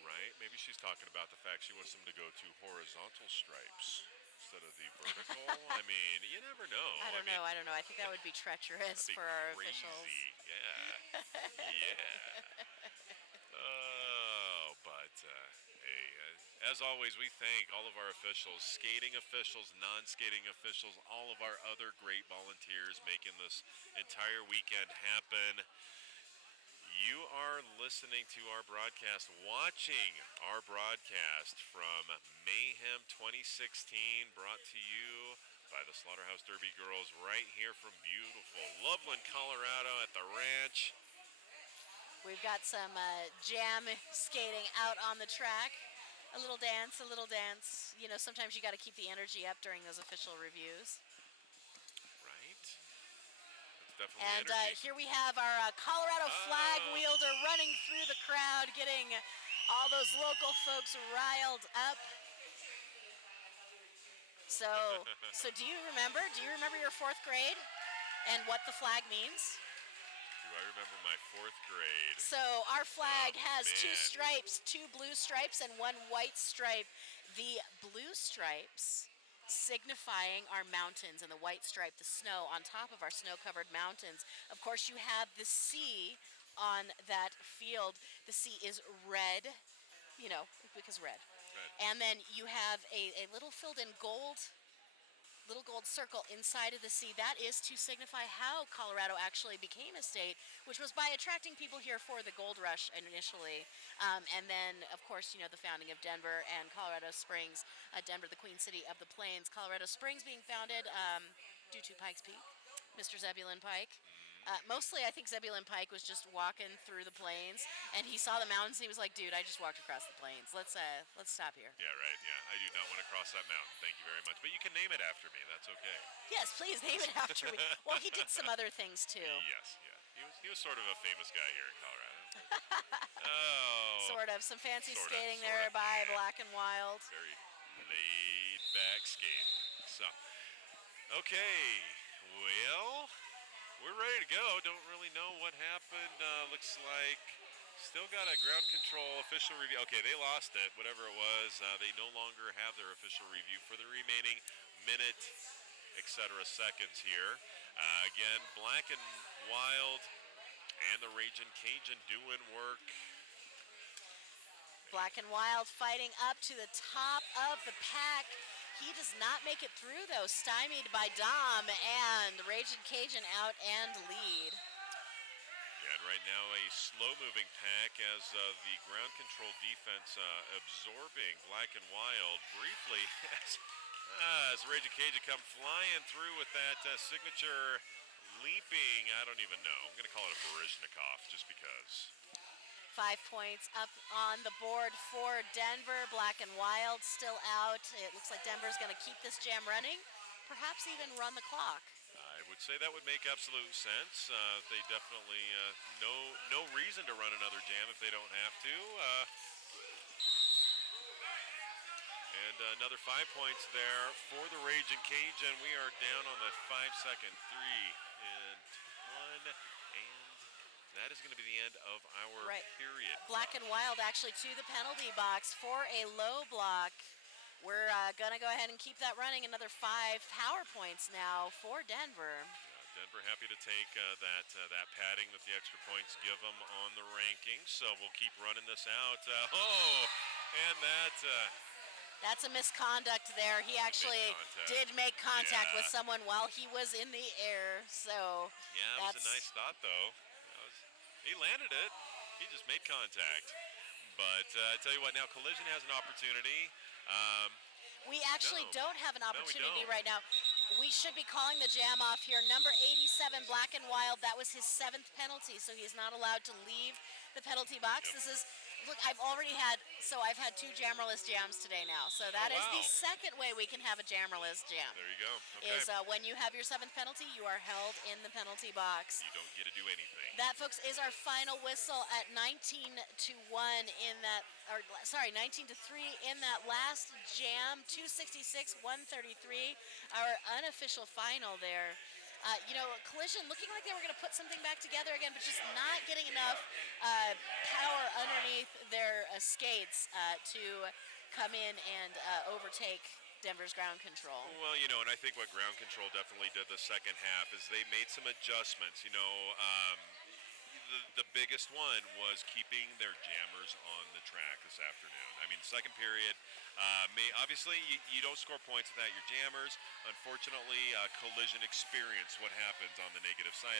Right? Maybe she's talking about the fact she wants them to go to horizontal stripes instead of the vertical. I mean, you never know. I don't know. I think that would be treacherous That'd be for our crazy. officials. Yeah. Yeah. Oh, but hey, as always, we thank all of our officials, skating officials, non-skating officials, all of our other great volunteers making this entire weekend happen. You are listening to our broadcast, watching our broadcast from Mayhem 2016, brought to you by the Slaughterhouse Derby Girls right here from beautiful Loveland, Colorado at the ranch. We've got some jam skating out on the track. A little dance, a little dance. You know, sometimes you got to keep the energy up during those official reviews. Right? That's definitely And energy. here we have our Colorado flag wielder running through the crowd, getting all those local folks riled up. So do you remember your 4th grade and what the flag means? Do I remember my 4th grade? So our flag has 2 man. stripes, 2 blue stripes and 1 white stripe. The blue stripes signifying our mountains, and the white stripe, the snow on top of our snow-covered mountains. Of course, you have the sea on that field. The sea is red, you know, because red. And then you have a little filled-in gold circle inside of the sea. That is to signify how Colorado actually became a state, which was by attracting people here for the gold rush initially. And then, of course, you know, the founding of Denver and Colorado Springs. Denver, the Queen City of the Plains. Colorado Springs being founded due to Pikes Peak, Mr. Zebulon Pike. Mostly, I think Zebulon Pike was just walking through the plains, and he saw the mountains. And he was like, "Dude, I just walked across the plains. Let's stop here." Yeah, right. Yeah, I do not want to cross that mountain. Thank you very much. But you can name it after me. That's okay. Yes, please name it after me. Well, he did some other things too. Yes, yeah. He was sort of a famous guy here in Colorado. Oh, Sort of some fancy Sorta, skating sorta, there by yeah. Black and Wild. very laid back skating. So, okay. Well, we're ready to go. Don't really know what happened. Looks like still got a ground control official review. Okay, they lost it, whatever it was. They no longer have their official review for the remaining minute, etc. seconds here. Again, Black and Wild and the Raging Cajun doing work. Black and Wild fighting up to the top of the pack. He does not make it through, though, stymied by Dom, and Raging Cajun out and lead. Yeah, and right now a slow-moving pack as the ground control defense absorbing Black and Wild briefly as Raging Cajun come flying through with that signature leaping, I don't even know. I'm going to call it a Baryshnikov just because. 5 points up on the board for Denver. Black and Wild still out. It looks like Denver's going to keep this jam running, perhaps even run the clock. I would say that would make absolute sense. They definitely no reason to run another jam if they don't have to. And another 5 points there for the Raging Cajun. We are down on the 5-second 3 and 1, and that is going to be the end of our period. Black and Wild actually to the penalty box for a low block. We're going to go ahead and keep that running. Another 5 power points now for Denver. Denver happy to take that padding that the extra points give them on the rankings. So we'll keep running this out. And that's a misconduct there. He actually did make contact with someone while he was in the air. So yeah, it was a nice thought though. He landed it. He just made contact. But I tell you what, now Collision has an opportunity. We actually don't have an opportunity don't. right now. We should be calling the jam off here. Number 87, Black and Wild, that was his 7th penalty, so he's not allowed to leave the penalty box. Yep. This is, look, I've had 2 Jammerless jams today now. So that is the second way we can have a Jammerless jam. There you go. Okay. Is when you have your 7th penalty, you are held in the penalty box. You don't get to do anything. That, folks, is our final whistle at 19-1 in that, 19-3 in that last jam. 266-133, our unofficial final there. Collision looking like they were going to put something back together again, but just not getting enough power underneath their skates to come in and overtake Denver's ground control. Well, and I think what ground control definitely did the second half is they made some adjustments. The biggest one was keeping their jammers on the track this afternoon. I mean, second period, obviously you don't score points without your jammers. Unfortunately, Collision experienced what happens on the negative side